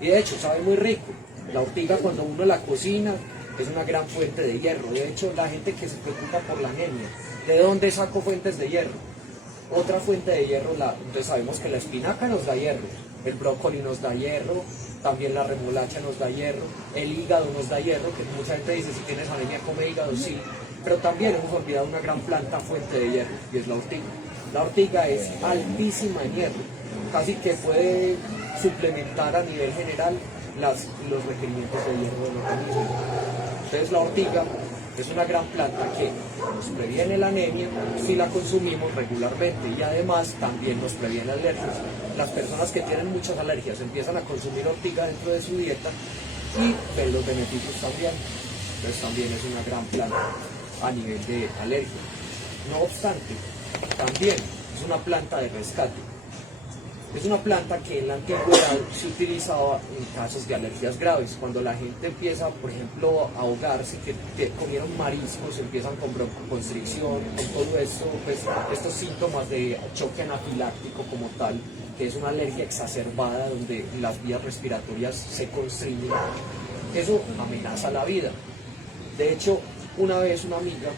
Y de hecho, sabe muy rico. La ortiga, cuando uno la cocina, es una gran fuente de hierro. De hecho, la gente que se preocupa por la anemia, ¿de dónde saco fuentes de hierro? Otra fuente de hierro, entonces sabemos que la espinaca nos da hierro, el brócoli nos da hierro, también la remolacha nos da hierro, el hígado nos da hierro, que mucha gente dice, si tienes anemia come hígado, sí, pero también hemos olvidado una gran planta fuente de hierro, y es la ortiga. La ortiga es altísima en hierro, casi que puede suplementar a nivel general los requerimientos de hierro del organismo. Entonces la ortiga es una gran planta que nos previene la anemia si la consumimos regularmente, y además también nos previene alergias. Las personas que tienen muchas alergias empiezan a consumir ortiga dentro de su dieta y ven los beneficios también. Entonces también es una gran planta a nivel de alergia. No obstante, también es una planta de rescate. Es una planta que en la antigüedad se utilizaba en casos de alergias graves. Cuando la gente empieza, por ejemplo, a ahogarse, que comieron mariscos, empiezan con broncoconstricción, con todo esto, pues, estos síntomas de choque anafiláctico como tal, que es una alergia exacerbada donde las vías respiratorias se constriñen, eso amenaza la vida. De hecho, una vez una amiga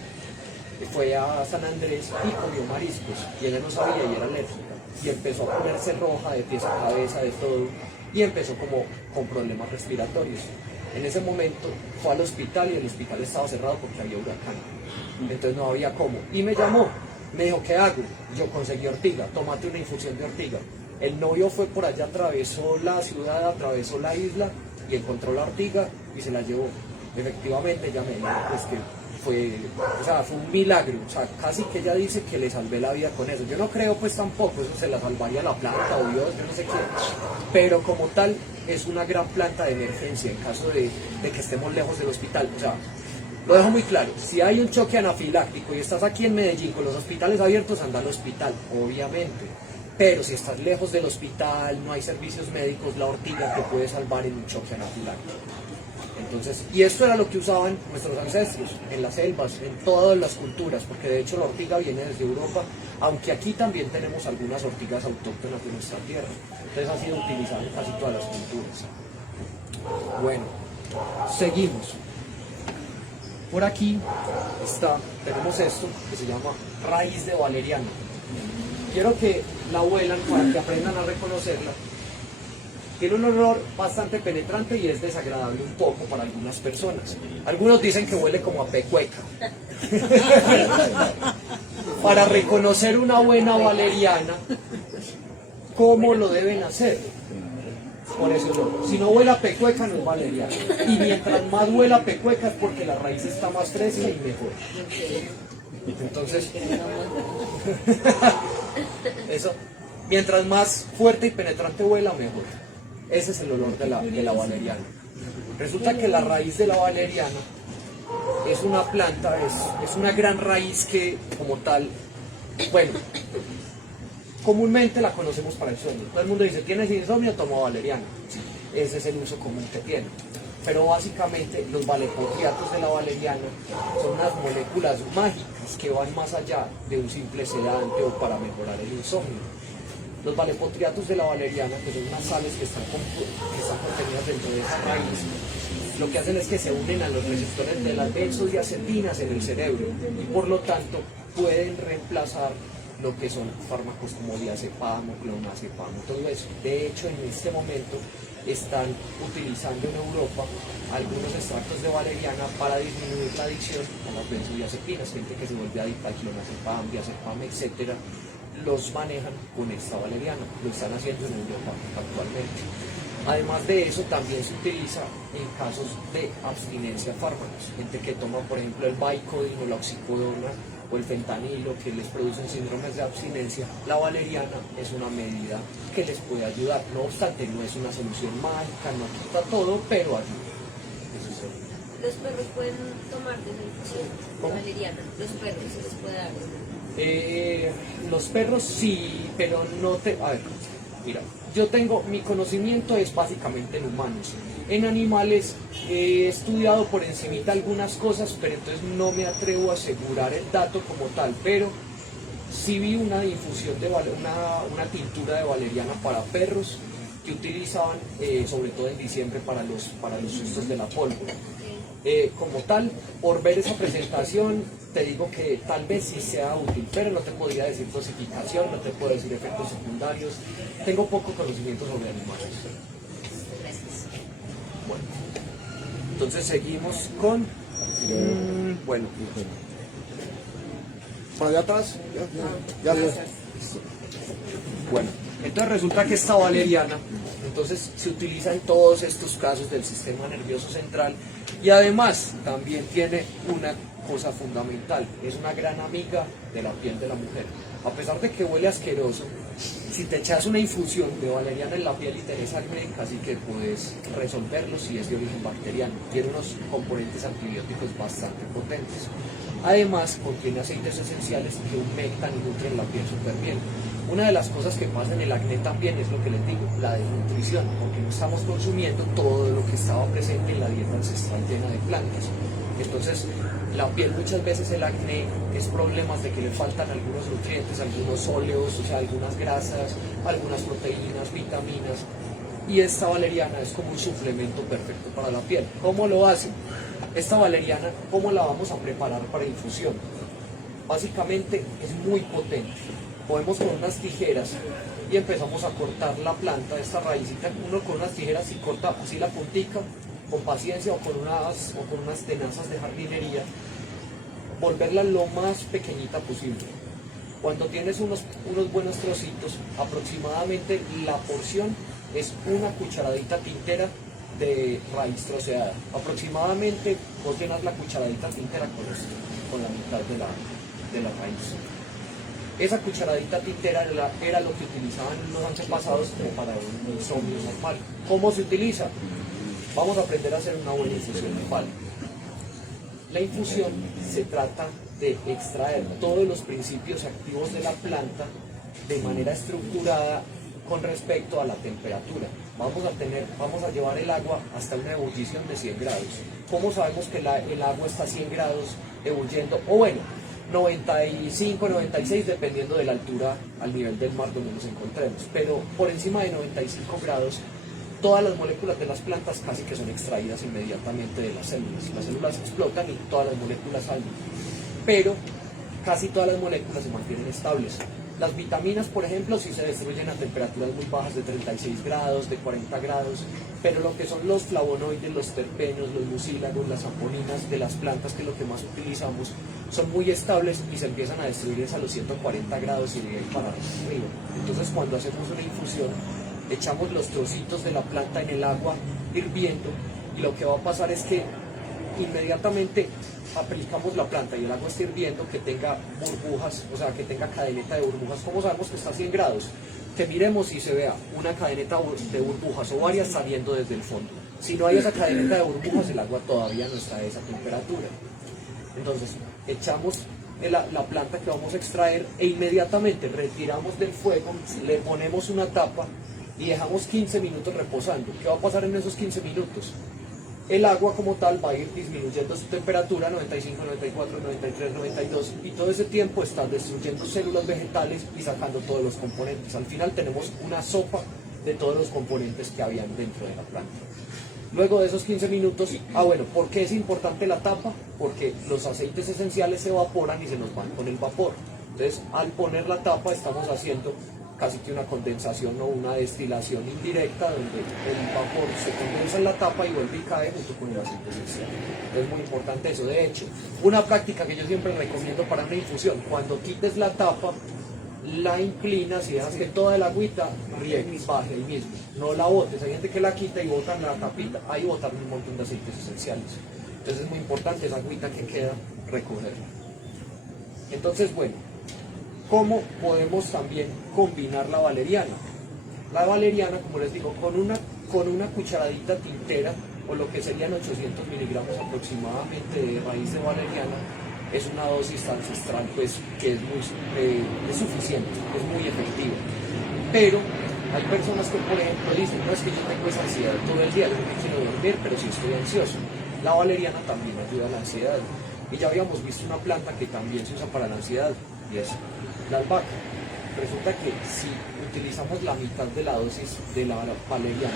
fue a San Andrés y comió mariscos, y ella no sabía y era alérgica. Y empezó a ponerse roja de pies a cabeza, de todo, y empezó como con problemas respiratorios. En ese momento fue al hospital y el hospital estaba cerrado porque había huracán. Entonces no había cómo. Y me llamó, me dijo, ¿qué hago? Yo conseguí ortiga, tómate una infusión de ortiga. El novio fue por allá, atravesó la ciudad, atravesó la isla y encontró la ortiga y se la llevó. Efectivamente, ella me dijo pues, que fue un milagro, o sea, casi que ella dice que le salvé la vida con eso. Yo no creo pues tampoco, eso se la salvaría la planta o Dios, yo no sé qué, pero como tal es una gran planta de emergencia en caso de que estemos lejos del hospital. O sea, lo dejo muy claro, si hay un choque anafiláctico y estás aquí en Medellín con los hospitales abiertos, anda al hospital, obviamente. Pero si estás lejos del hospital, no hay servicios médicos, la ortiga te puede salvar en un choque anafiláctico. Entonces, y esto era lo que usaban nuestros ancestros en las selvas, en todas las culturas, porque de hecho la ortiga viene desde Europa, aunque aquí también tenemos algunas ortigas autóctonas de nuestra tierra. Entonces ha sido utilizada en casi todas las culturas. Bueno, seguimos. Por aquí tenemos esto que se llama raíz de valeriana. Quiero que la huelan para que aprendan a reconocerla. Tiene un olor bastante penetrante y es desagradable un poco para algunas personas. Algunos dicen que huele como a pecueca. Para reconocer una buena valeriana, ¿cómo lo deben hacer? Por ese olor. Si no huele a pecueca, no es valeriana. Y mientras más huele a pecueca es porque la raíz está más fresca y mejor. Entonces, eso, mientras más fuerte y penetrante huela, mejor. Ese es el olor de la valeriana. Resulta que la raíz de la valeriana es una planta, es una gran raíz que, como tal, bueno, comúnmente la conocemos para el sueño. Todo el mundo dice, ¿tienes insomnio? Toma valeriana. Sí, ese es el uso común que tiene. Pero básicamente los valepotriatos de la valeriana son unas moléculas mágicas que van más allá de un simple sedante o para mejorar el insomnio. Los valepotriatos de la valeriana, que son unas sales que están contenidas dentro de esa raíz, lo que hacen es que se unen a los receptores de las benzodiazepinas en el cerebro y por lo tanto pueden reemplazar lo que son fármacos como diazepam o clonazepam, todo eso. De hecho, en este momento están utilizando en Europa algunos extractos de valeriana para disminuir la adicción a las benzodiazepinas. Gente que se vuelve adicta al clonazepam, diazepam, etcétera, los manejan con esta valeriana, lo están haciendo en Europa actualmente. Además de eso, también se utiliza en casos de abstinencia a fármacos, gente que toma por ejemplo el Vicodin o la oxicodona o el fentanilo que les producen síndromes de abstinencia. La valeriana es una medida que les puede ayudar, no obstante no es una solución mágica, no quita todo, pero ayuda. Los perros pueden tomar de esa infusión de valeriana. Los perros se les puede dar. Los perros sí, pero no te... A ver, mira, yo tengo... Mi conocimiento es básicamente en humanos. En animales he estudiado por encimita algunas cosas, pero entonces no me atrevo a asegurar el dato como tal, pero sí vi una infusión de una tintura de valeriana para perros que utilizaban sobre todo en diciembre para los sustos de la pólvora. Como tal, por ver esa presentación, te digo que tal vez sí sea útil, pero no te podría decir dosificación, no te puedo decir efectos secundarios. Tengo poco conocimiento sobre animales. Bueno, entonces seguimos con... bueno, ¿para allá atrás? Ya. Bueno, entonces resulta que esta valeriana entonces se utiliza en todos estos casos del sistema nervioso central y además también tiene una cosa fundamental, es una gran amiga de la piel de la mujer. A pesar de que huele asqueroso, si te echas una infusión de valeriana en la piel y tenés acné, casi que puedes resolverlo si es de origen bacteriano. Tiene unos componentes antibióticos bastante potentes. Además, contiene aceites esenciales que humectan y nutren la piel súper bien. Una de las cosas que pasa en el acné también es lo que les digo, la desnutrición, porque no estamos consumiendo todo lo que estaba presente en la dieta ancestral llena de plantas. Entonces, la piel muchas veces el acné es problemas de que le faltan algunos nutrientes, algunos óleos, o sea, algunas grasas, algunas proteínas, vitaminas. Y esta valeriana es como un suplemento perfecto para la piel. ¿Cómo lo hacen? Esta valeriana, ¿cómo la vamos a preparar para infusión? Básicamente es muy potente. Podemos con unas tijeras y empezamos a cortar la planta de esta raícita. Uno con unas tijeras y corta así la puntica, con paciencia o con unas tenazas de jardinería, volverla lo más pequeñita posible. Cuando tienes unos buenos trocitos, aproximadamente la porción es una cucharadita tintera de raíz troceada. Aproximadamente vos llenas la cucharadita tintera con la mitad de la raíz. Esa cucharadita tintera era lo que utilizaban los antepasados como para un insomnio normal. ¿Cómo se utiliza? Vamos a aprender a hacer una buena infusión nopal. La infusión se trata de extraer todos los principios activos de la planta de manera estructurada con respecto a la temperatura. Vamos a llevar el agua hasta una ebullición de 100 grados. ¿Cómo sabemos que el agua está a 100 grados ebulliendo? O bueno, 95, 96, dependiendo de la altura al nivel del mar donde nos encontremos. Pero por encima de 95 grados, todas las moléculas de las plantas casi que son extraídas inmediatamente de las células. Las células explotan y todas las moléculas salen. Pero casi todas las moléculas se mantienen estables. Las vitaminas, por ejemplo, sí se destruyen a temperaturas muy bajas de 36 grados, de 40 grados, pero lo que son los flavonoides, los terpenos, los mucílagos, las saponinas de las plantas, que es lo que más utilizamos, son muy estables y se empiezan a destruir a los 140 grados y de ahí para arriba. Entonces, cuando hacemos una infusión, echamos los trocitos de la planta en el agua hirviendo y lo que va a pasar es que inmediatamente aplicamos la planta y el agua está hirviendo, que tenga burbujas, o sea, que tenga cadeneta de burbujas. ¿Cómo sabemos que está a 100 grados? Que miremos y se vea una cadeneta de burbujas o varias saliendo desde el fondo. Si no hay esa cadeneta de burbujas, el agua todavía no está a esa temperatura. Entonces, echamos la planta que vamos a extraer e inmediatamente retiramos del fuego, le ponemos una tapa y dejamos 15 minutos reposando. ¿Qué va a pasar en esos 15 minutos? El agua como tal va a ir disminuyendo su temperatura, 95, 94, 93, 92, y todo ese tiempo está destruyendo células vegetales y sacando todos los componentes. Al final tenemos una sopa de todos los componentes que habían dentro de la planta. Luego de esos 15 minutos, bueno, ¿por qué es importante la tapa? Porque los aceites esenciales se evaporan y se nos van con el vapor. Entonces, al poner la tapa estamos haciendo casi que una condensación o una destilación indirecta, donde el vapor se condensa en la tapa y vuelve y cae junto con el aceite esencial. Es muy importante eso. De hecho, una práctica que yo siempre recomiendo para una infusión: cuando quites la tapa, la inclinas y dejas que toda el agüita riegue, baje ahí mismo, no la botes. Hay gente que la quita y botan la tapita, ahí botan un montón de aceites esenciales. Entonces es muy importante esa agüita que queda, recogerla. Entonces, bueno, ¿cómo podemos también combinar la valeriana? La valeriana, como les digo, con una cucharadita tintera o lo que serían 800 miligramos aproximadamente de raíz de valeriana, es una dosis ancestral pues, que es suficiente, es muy efectiva. Pero hay personas que, por ejemplo, dicen, no es que yo tengo esa ansiedad todo el día, yo no quiero dormir, pero sí estoy ansioso. La valeriana también ayuda a la ansiedad. Y ya habíamos visto una planta que también se usa para la ansiedad, y es la albahaca. Resulta que si utilizamos la mitad de la dosis de la valeriana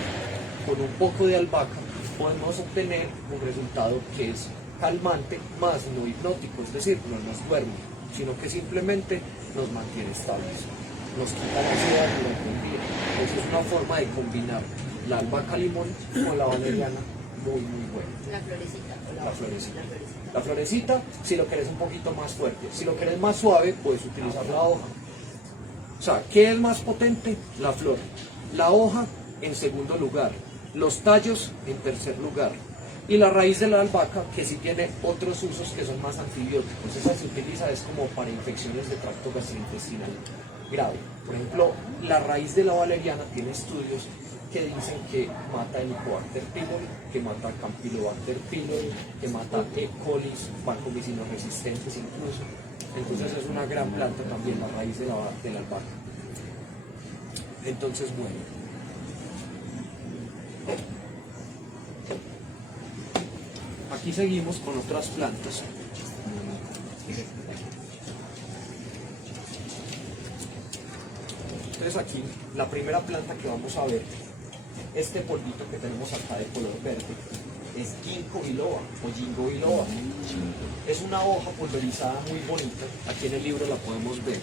con un poco de albahaca, podemos obtener un resultado que es calmante más no hipnótico, es decir, no nos duerme, sino que simplemente nos mantiene estables, nos quita la ansiedad durante el día. Entonces es una forma de combinar la albahaca limón con la valeriana muy buena. La florecita. La florecita. La florecita, si lo querés un poquito más fuerte, si lo querés más suave, puedes utilizar la hoja. O sea, ¿qué es más potente? La flor. La hoja en segundo lugar, los tallos en tercer lugar. Y la raíz de la albahaca, que sí tiene otros usos que son más antibióticos. Esa se utiliza es como para infecciones de tracto gastrointestinal grave. Por ejemplo, la raíz de la valeriana tiene estudios que dicen que mata Helicobacter pylori, que mata Campylobacter pylori, que mata E. coli, vancomicinos resistentes incluso. Entonces es una gran planta también la raíz de la albahaca. Entonces, bueno. Aquí seguimos con otras plantas. Entonces aquí, la primera planta que vamos a ver, este polvito que tenemos acá de color verde, es ginkgo biloba o ginkgo biloba. Es una hoja pulverizada muy bonita, aquí en el libro la podemos ver.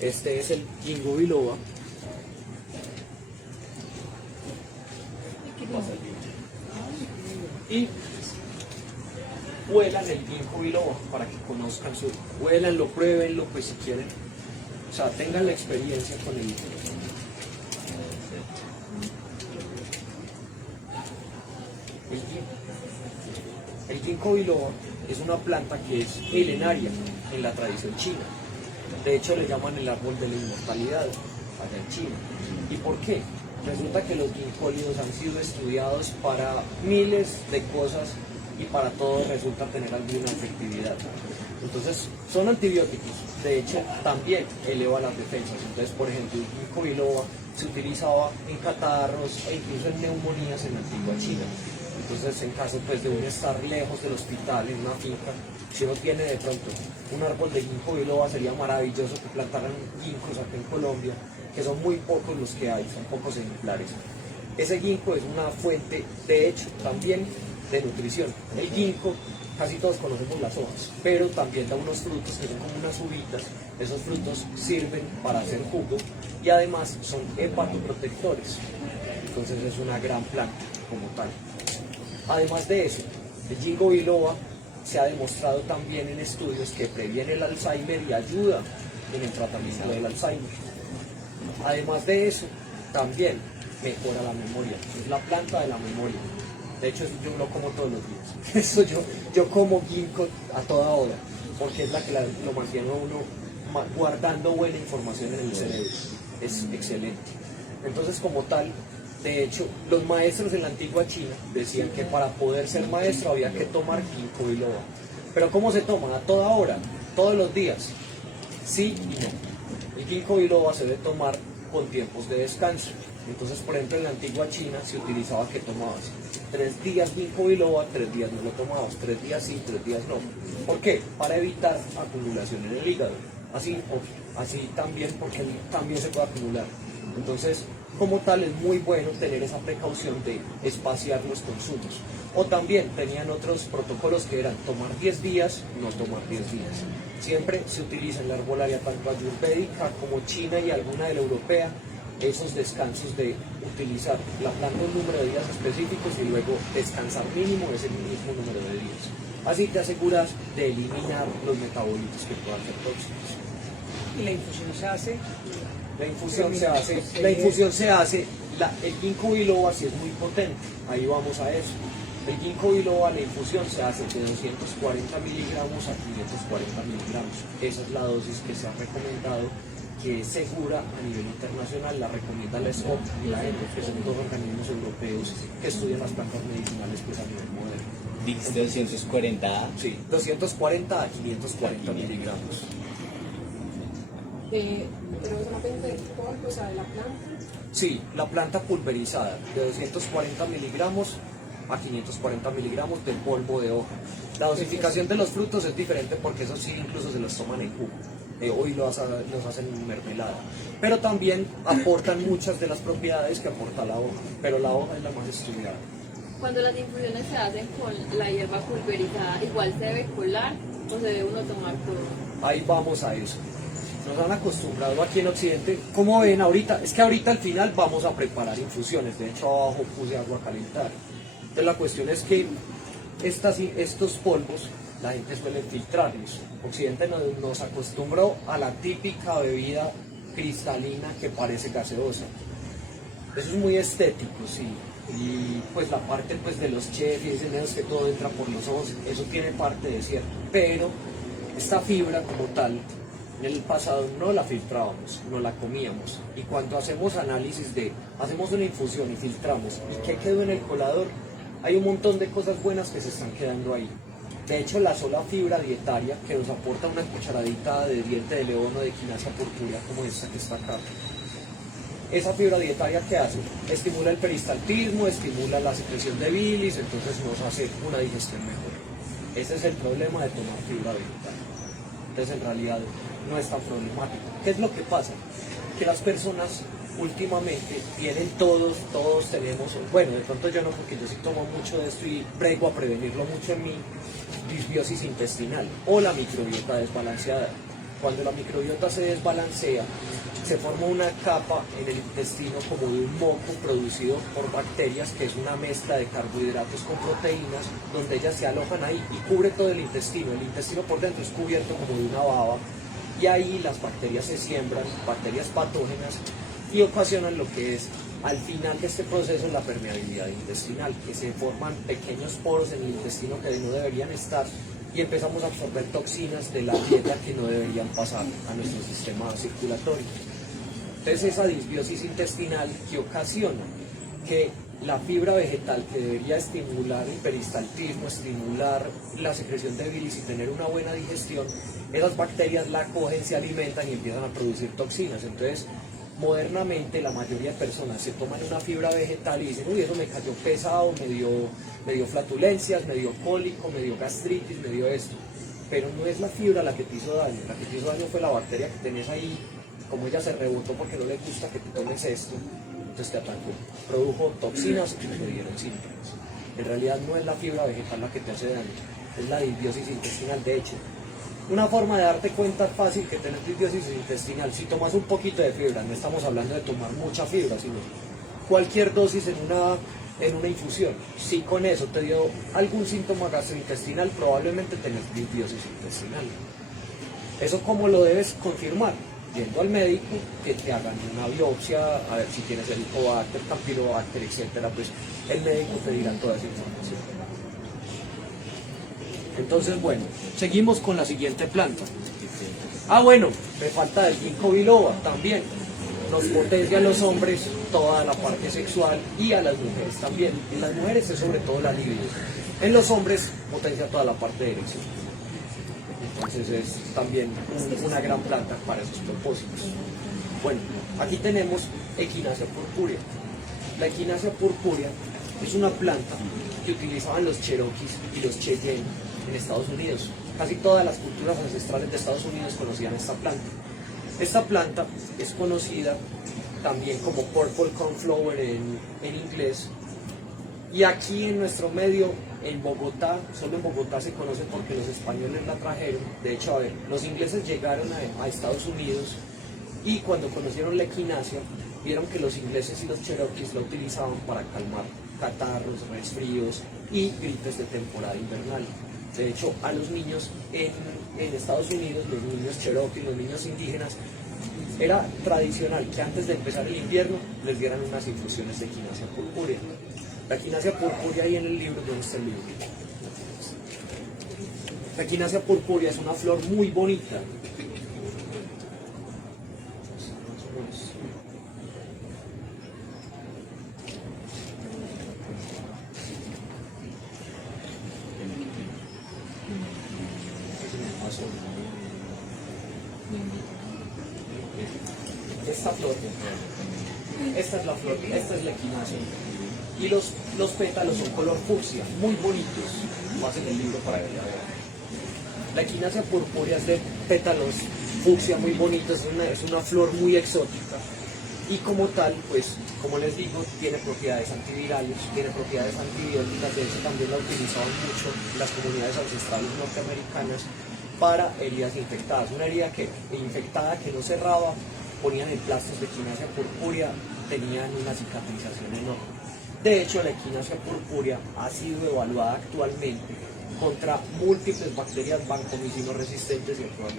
Este es el ginkgo biloba. Y huelan el ginkgo biloba para que conozcan huélanlo, pruébenlo, pues si quieren, o sea, tengan la experiencia con el ginkgo biloba. Es una planta que es milenaria en la tradición china. De hecho le llaman el árbol de la inmortalidad allá en China. ¿Y por qué? Resulta que los ginkgólidos han sido estudiados para miles de cosas y para todo resulta tener alguna efectividad. Entonces, son antibióticos, de hecho, también eleva las defensas. Entonces, por ejemplo, el ginkgo biloba se utilizaba en catarros e incluso en neumonías en la antigua China. Entonces, en caso pues, de uno estar lejos del hospital, en una finca, si uno tiene de pronto un árbol de ginkgo biloba, sería maravilloso que plantaran ginkgos acá en Colombia, que son muy pocos los que hay, son pocos ejemplares. Ese ginkgo es una fuente, de hecho, también de nutrición. El ginkgo, casi todos conocemos las hojas, pero también da unos frutos que son como unas uvitas. Esos frutos sirven para hacer jugo y además son hepatoprotectores. Entonces es una gran planta como tal. Además de eso, el ginkgo biloba se ha demostrado también en estudios que previene el Alzheimer y ayuda en el tratamiento del Alzheimer. Además de eso, también mejora la memoria. Es la planta de la memoria. De hecho, yo lo como todos los días. Eso yo como ginkgo a toda hora, porque es la que lo mantiene a uno guardando buena información en el cerebro. Es excelente. Entonces, como tal, de hecho, los maestros en la antigua China decían que para poder ser maestro había que tomar ginkgo biloba. Pero ¿cómo se toma? A toda hora, todos los días. Sí y no. El ginkgo biloba se debe tomar con tiempos de descanso. Entonces, por ejemplo, en la antigua China se utilizaba que tomabas 3 días ginkgo biloba, 3 días no lo tomabas, 3 días sí, 3 días no. ¿Por qué? Para evitar acumulación en el hígado. Así también, porque también se puede acumular. Entonces, como tal, es muy bueno tener esa precaución de espaciar los consumos. O también tenían otros protocolos que eran tomar 10 días, no tomar 10 días. Siempre se utiliza en la herbolaria tanto ayurvédica como china y alguna de la europea esos descansos de utilizar la planta un número de días específicos y luego descansar mínimo ese mismo número de días. Así te aseguras de eliminar los metabolitos que puedan ser tóxicos. Y la infusión se hace. La infusión se hace, el ginkgo biloba sí es muy potente, ahí vamos a eso. El ginkgo biloba, la infusión se hace de 240 miligramos a 540 miligramos. Esa es la dosis que se ha recomendado, que es segura a nivel internacional, la recomienda la SCOP y la ENDO, que son dos organismos europeos que estudian las plantas medicinales pues, a nivel moderno. Dijiste 240. Sí, 240 a 540 miligramos. Pero solamente del polvo, o sea, de la planta. Sí, la planta pulverizada, de 240 miligramos a 540 miligramos del polvo de hoja. La dosificación de los frutos es diferente porque esos sí incluso se los toman en jugo. Hoy los hacen en mermelada. Pero también aportan muchas de las propiedades que aporta la hoja, pero la hoja es la más estudiada. Cuando las infusiones se hacen con la hierba pulverizada, igual se debe colar o se debe uno tomar todo. Ahí vamos a eso. Nos han acostumbrado aquí en Occidente, como ven ahorita, es que ahorita al final vamos a preparar infusiones, de hecho abajo puse agua a calentar. Entonces la cuestión es que estos polvos la gente suele filtrarlos. Occidente nos acostumbró a la típica bebida cristalina que parece gaseosa. Eso es muy estético, sí. Y pues la parte pues de los chefs y dicen que todo entra por los ojos, eso tiene parte de cierto. Pero esta fibra como tal, en el pasado no la filtrábamos, no la comíamos. Y cuando hacemos análisis hacemos una infusión y filtramos, ¿y qué quedó en el colador? Hay un montón de cosas buenas que se están quedando ahí. De hecho, la sola fibra dietaria que nos aporta una cucharadita de diente de león o de Echinacea purpurea, como esta que está acá. Esa fibra dietaria, ¿qué hace? Estimula el peristaltismo, estimula la secreción de bilis, entonces nos hace una digestión mejor. Ese es el problema de tomar fibra vegetal. Entonces, en realidad, no es tan problemático. ¿Qué es lo que pasa? Que las personas últimamente tienen todos tenemos, bueno, de pronto yo no, porque yo sí tomo mucho de esto y prego a prevenirlo mucho en mi disbiosis intestinal o la microbiota desbalanceada. Cuando la microbiota se desbalancea, se forma una capa en el intestino como de un moco producido por bacterias, que es una mezcla de carbohidratos con proteínas, donde ellas se alojan ahí y cubre todo el intestino. El intestino por dentro es cubierto como de una baba y ahí las bacterias se siembran, bacterias patógenas, y ocasionan lo que es, al final de este proceso, la permeabilidad intestinal, que se forman pequeños poros en el intestino que no deberían estar y empezamos a absorber toxinas de la dieta que no deberían pasar a nuestro sistema circulatorio. Entonces esa disbiosis intestinal que ocasiona que la fibra vegetal, que debería estimular el peristaltismo, estimular la secreción de bilis y tener una buena digestión, esas bacterias la cogen, se alimentan y empiezan a producir toxinas. Entonces, modernamente la mayoría de personas se toman una fibra vegetal y dicen, uy, eso me cayó pesado, me dio flatulencias, me dio cólico, me dio gastritis, me dio esto. Pero no es la fibra la que te hizo daño, la que te hizo daño fue la bacteria que tenés ahí, como ella se rebotó porque no le gusta que te tomes esto, entonces te atacó, produjo toxinas y te dieron síntomas. En realidad no es la fibra vegetal la que te hace daño, es la disbiosis intestinal. De hecho, una forma de darte cuenta fácil que tenés disbiosis intestinal, si tomas un poquito de fibra, no estamos hablando de tomar mucha fibra, sino cualquier dosis en una infusión, si con eso te dio algún síntoma gastrointestinal, probablemente tenés disbiosis intestinal. ¿Eso cómo lo debes confirmar? Yendo al médico, que te hagan una biopsia, a ver si tienes Helicobacter, Campylobacter, etcétera, pues el médico te dirá toda esa información. Entonces, bueno, seguimos con la siguiente planta. Bueno, me falta el ginkgo biloba también. Nos potencia a los hombres toda la parte sexual y a las mujeres también. En las mujeres es sobre todo la libido. En los hombres potencia toda la parte de erección. Entonces es también una gran planta para esos propósitos. Bueno, aquí tenemos Echinacea purpurea. La Echinacea purpurea es una planta que utilizaban los Cherokees y los Cheyenne en Estados Unidos. Casi todas las culturas ancestrales de Estados Unidos conocían esta planta. Esta planta es conocida también como Purple Cornflower en inglés. Y aquí en nuestro medio, en Bogotá, solo en Bogotá se conoce porque los españoles la trajeron. De hecho, a ver, los ingleses llegaron a Estados Unidos y cuando conocieron la equinacia, vieron que los ingleses y los cherokees la utilizaban para calmar catarros, resfríos y gripes de temporada invernal. De hecho, a los niños en Estados Unidos, los niños cherokees, los niños indígenas, era tradicional que antes de empezar el invierno les dieran unas infusiones de Echinacea purpurea. La Echinacea purpurea ahí en el libro, ¿dónde está el libro? La Echinacea purpurea es una flor muy bonita. Esta flor, esta es la flor, esta es la equinacia. Y los pétalos son color fucsia, muy bonitos. Más en el libro para que la vean. La equinacia purpúrea es de pétalos fucsia muy bonitos, es una flor muy exótica. Y como tal, pues, como les digo, tiene propiedades antivirales, tiene propiedades antibióticas. De hecho, también la utilizaban mucho las comunidades ancestrales norteamericanas para heridas infectadas. Una herida infectada que no cerraba, ponían emplastos de equinacia purpúrea, tenían una cicatrización enorme. De hecho, la equinacia purpúrea ha sido evaluada actualmente contra múltiples bacterias vancomicino resistentes y otras.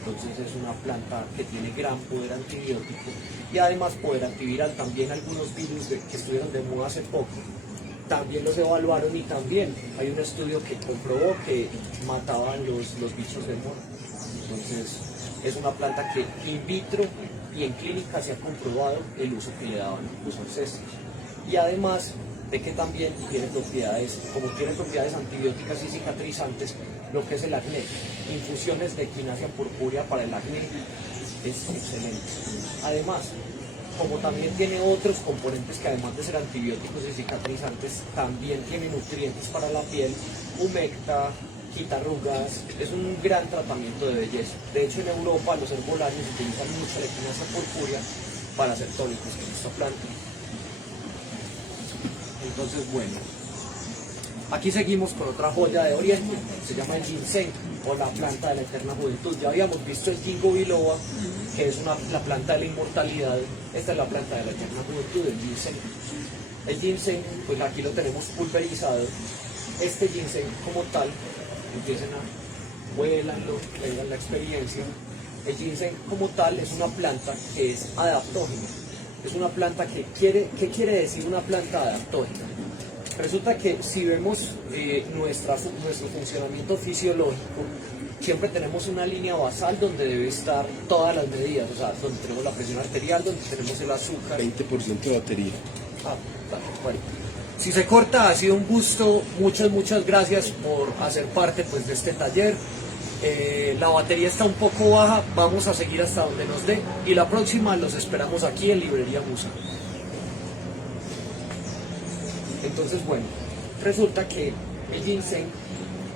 Entonces es una planta que tiene gran poder antibiótico y además poder antiviral. También algunos virus que estuvieron de moda hace poco, también los evaluaron y también hay un estudio que comprobó que mataban los bichos de moda. Entonces es una planta que in vitro y en clínica se ha comprobado el uso que le daban los ancestros. Y además de que también tiene propiedades, como tiene propiedades antibióticas y cicatrizantes, lo que es el acné. Infusiones de equinacia purpúrea para el acné es excelente. Además, como también tiene otros componentes que además de ser antibióticos y cicatrizantes, también tiene nutrientes para la piel, humecta, quita arrugas, es un gran tratamiento de belleza. De hecho, en Europa los herbolarios utilizan mucho la equinacia purpúrea para hacer tónicos con esta planta. Entonces, bueno, aquí seguimos con otra joya de Oriente, se llama el ginseng o la planta de la eterna juventud. Ya habíamos visto el ginkgo biloba, que es la planta de la inmortalidad. Esta es la planta de la eterna juventud, el ginseng. El ginseng, pues aquí lo tenemos pulverizado. Este ginseng como tal, empiecen a huélanlo, tengan la experiencia. El ginseng como tal es una planta que es adaptógena. Es una planta que ¿qué quiere decir una planta adaptógena? Resulta que si vemos nuestro funcionamiento fisiológico, siempre tenemos una línea basal donde debe estar todas las medidas, o sea, donde tenemos la presión arterial, donde tenemos el azúcar. 20% de batería. Bueno. Si se corta, ha sido un gusto, muchas gracias por hacer parte pues, de este taller. La batería está un poco baja, vamos a seguir hasta donde nos dé y la próxima los esperamos aquí en Librería Musa. Entonces, bueno, resulta que el ginseng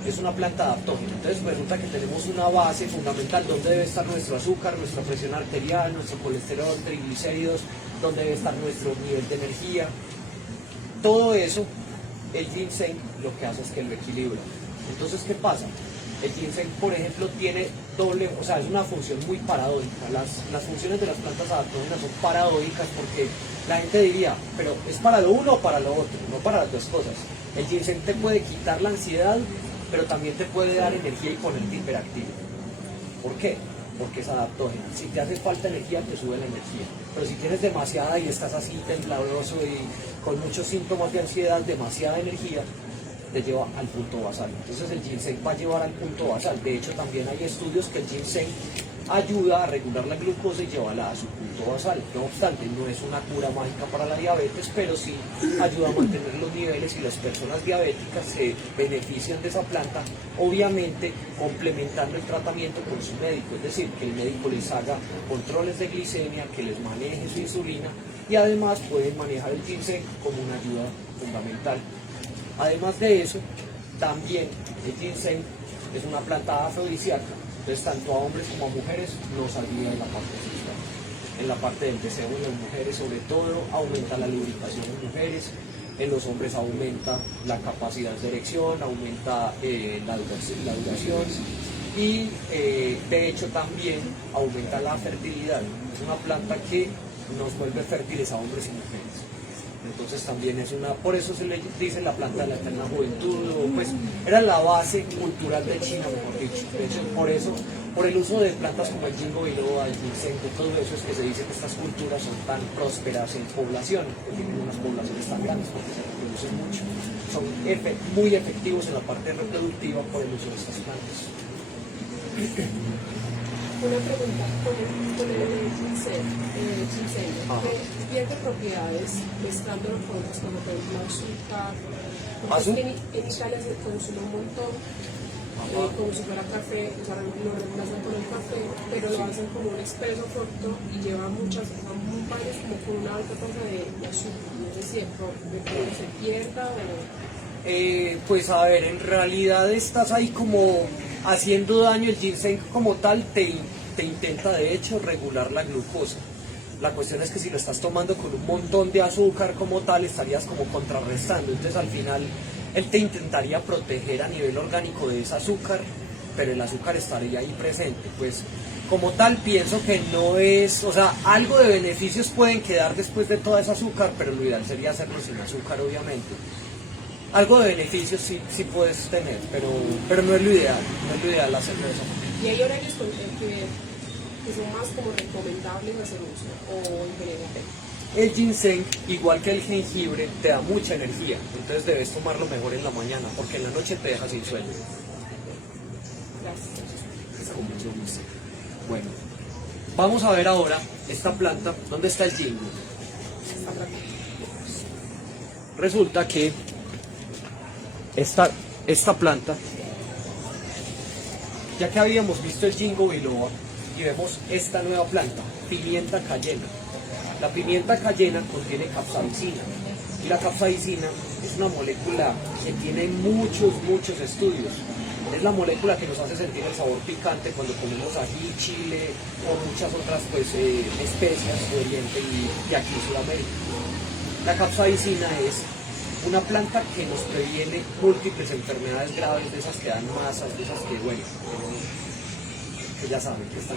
es una planta adaptógena. Entonces resulta que tenemos una base fundamental donde debe estar nuestro azúcar, nuestra presión arterial, nuestro colesterol, triglicéridos, donde debe estar nuestro nivel de energía. Todo eso, el ginseng lo que hace es que lo equilibra. Entonces, ¿qué pasa? El ginseng, por ejemplo, tiene doble, o sea, es una función muy paradójica. Las funciones de las plantas adaptógenas son paradójicas porque la gente diría, pero ¿es para lo uno o para lo otro? No para las dos cosas. El ginseng te puede quitar la ansiedad, pero también te puede dar energía y ponerte hiperactivo. ¿Por qué? Porque es adaptógena. Si te hace falta energía, te sube la energía. Pero si tienes demasiada y estás así tembloroso y con muchos síntomas de ansiedad, demasiada energía, te lleva al punto basal. Entonces el ginseng va a llevar al punto basal. De hecho, también hay estudios que el ginseng ayuda a regular la glucosa y llevarla a su punto basal. No obstante, no es una cura mágica para la diabetes, pero sí ayuda a mantener los niveles y las personas diabéticas se benefician de esa planta, obviamente complementando el tratamiento con su médico, es decir, que el médico les haga controles de glicemia, que les maneje su insulina y además pueden manejar el ginseng como una ayuda fundamental. Además de eso, también el ginseng es una planta afrodisíaca. Entonces, tanto a hombres como a mujeres nos ayuda en la parte sexual. En la parte del deseo de las mujeres, sobre todo, aumenta la lubricación en mujeres. En los hombres aumenta la capacidad de erección, aumenta la duración y, de hecho, también aumenta la fertilidad. Es una planta que nos vuelve fértiles a hombres y mujeres. Entonces también es por eso se le dice la planta de la eterna juventud, pues era la base cultural de China, mejor dicho. De hecho, por el uso de plantas como el ginkgo biloba, el ginseng, todo eso es que se dice que estas culturas son tan prósperas en población, que tienen unas poblaciones tan grandes porque se reproducen mucho. Son muy efectivos en la parte reproductiva por el uso de estas plantas. Una pregunta, con el ginseng, ¿qué pierde propiedades mezclándolo con otras, como por ejemplo azúcar? Porque es que en Italia se consume un montón, como si fuera café, o sea, lo reemplazan por el café, pero lo hacen como un espeso corto y lleva muchas, o sea, varios como con una alta tasa de azúcar. No sé si de pronto se pierda o... Pues a ver, en realidad estás ahí como haciendo daño. El ginseng como tal te intenta de hecho regular la glucosa. La cuestión es que si lo estás tomando con un montón de azúcar como tal, estarías como contrarrestando. Entonces al final él te intentaría proteger a nivel orgánico de ese azúcar, pero el azúcar estaría ahí presente. Pues como tal pienso que no es, o sea, algo de beneficios pueden quedar después de toda esa azúcar, pero lo ideal sería hacerlo sin azúcar obviamente. Algo de beneficios sí puedes tener, pero no es lo ideal, no es lo ideal hacerlo de esa forma. ¿Y hay horarios que son más como recomendables hacer uso o en general? El ginseng, igual que el jengibre, te da mucha energía, entonces debes tomarlo mejor en la mañana, porque en la noche te deja sin sueño. Gracias. Con mucho gusto. Bueno, vamos a ver ahora esta planta. ¿Dónde está el ginkgo? Resulta que esta planta, ya que habíamos visto el ginkgo biloba y vemos esta nueva planta, pimienta cayena. La pimienta cayena contiene capsaicina y la capsaicina es una molécula que tiene muchos estudios. Es la molécula que nos hace sentir el sabor picante cuando comemos ají, chile o muchas otras especias de Oriente y aquí en Sudamérica. La capsaicina es una planta que nos previene múltiples enfermedades graves, de esas que dan masas, de esas que, bueno, que ya saben que están,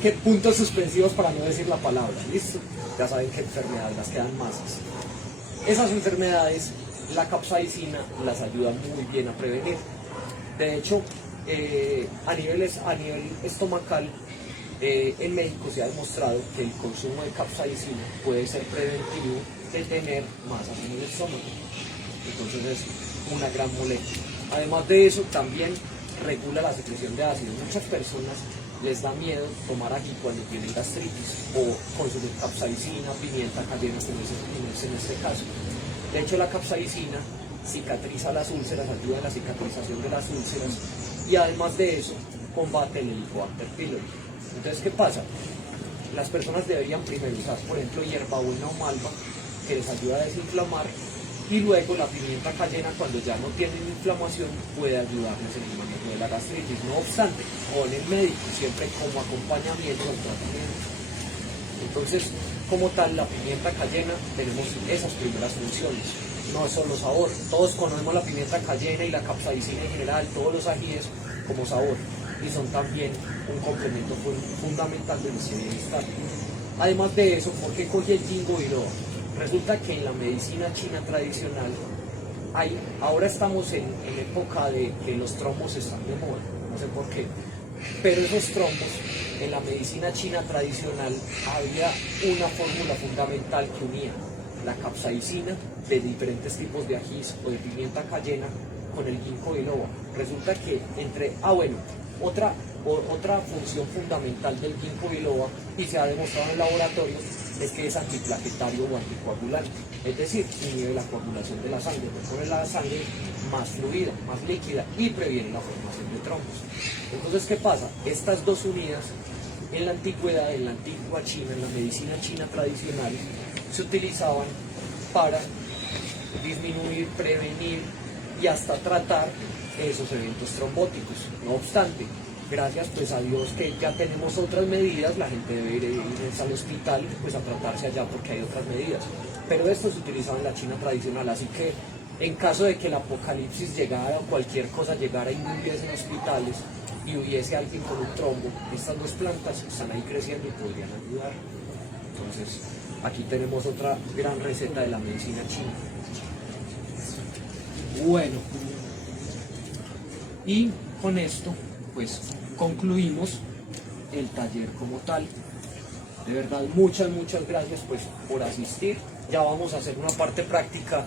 qué puntos suspensivos para no decir la palabra, ¿listo? Ya saben qué enfermedades, las que dan masas. Esas enfermedades, la capsaicina las ayuda muy bien a prevenir. De hecho, a nivel estomacal, en México se ha demostrado que el consumo de capsaicina puede ser preventivo de tener masas en el estómago. Entonces es una gran molécula. Además de eso, también regula la secreción de ácido. Muchas personas les da miedo tomar ají cuando tienen gastritis o consumir capsaicina, pimienta cayena, como es en este caso. De hecho, la capsaicina cicatriza las úlceras, ayuda en la cicatrización de las úlceras y además de eso combate el Helicobacter pylori. Entonces, ¿qué pasa? Las personas deberían primero usar, por ejemplo, hierbabuena o malva, que les ayuda a desinflamar, y luego la pimienta cayena, cuando ya no tienen inflamación, puede ayudarles en el manejo de la gastritis. No obstante, con el médico, siempre como acompañamiento al tratamiento. Entonces, como tal, la pimienta cayena tenemos esas primeras funciones. No es solo sabor. Todos conocemos la pimienta cayena y la capsaicina en general, todos los ajíes como sabor. Y son también un complemento fundamental de nuestro bienestar. Además de eso, ¿por qué cogí el ginkgo biloba? Resulta que en la medicina china tradicional, ahora estamos en época de que los trombos están de moda, no sé por qué, pero esos trombos, en la medicina china tradicional, había una fórmula fundamental que unía la capsaicina de diferentes tipos de ajís o de pimienta cayena con el ginkgo biloba. Resulta que otra función fundamental del ginkgo biloba, y se ha demostrado en laboratorios, es que es antiplaquetario o anticoagulante, es decir, inhibe la coagulación de la sangre, pone la sangre más fluida, más líquida y previene la formación de trombos. Entonces, ¿qué pasa? Estas dos unidas, en la antigüedad, en la antigua China, en la medicina china tradicional, se utilizaban para disminuir, prevenir y hasta tratar esos eventos trombóticos. No obstante, gracias pues a Dios que ya tenemos otras medidas, la gente debe ir al hospital pues a tratarse allá porque hay otras medidas. Pero esto se utilizaba en la China tradicional, así que en caso de que el apocalipsis llegara o cualquier cosa llegara y no hubiesen hospitales y hubiese alguien con un trombo, estas dos plantas están ahí creciendo y podrían ayudar. Entonces, aquí tenemos otra gran receta de la medicina china. Bueno, y con esto pues concluimos el taller como tal. De verdad, muchas gracias pues por asistir. Ya vamos a hacer una parte práctica.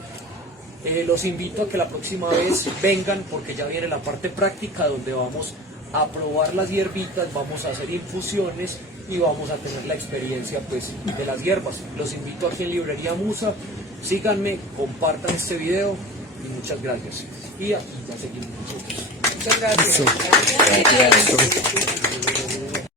Los invito a que la próxima vez vengan porque ya viene la parte práctica donde vamos a probar las hierbitas, vamos a hacer infusiones y vamos a tener la experiencia pues de las hierbas. Los invito aquí en Librería Musa, síganme, compartan este video y muchas gracias. Y aquí ya seguimos nosotros. Muchas gracias. Gracias.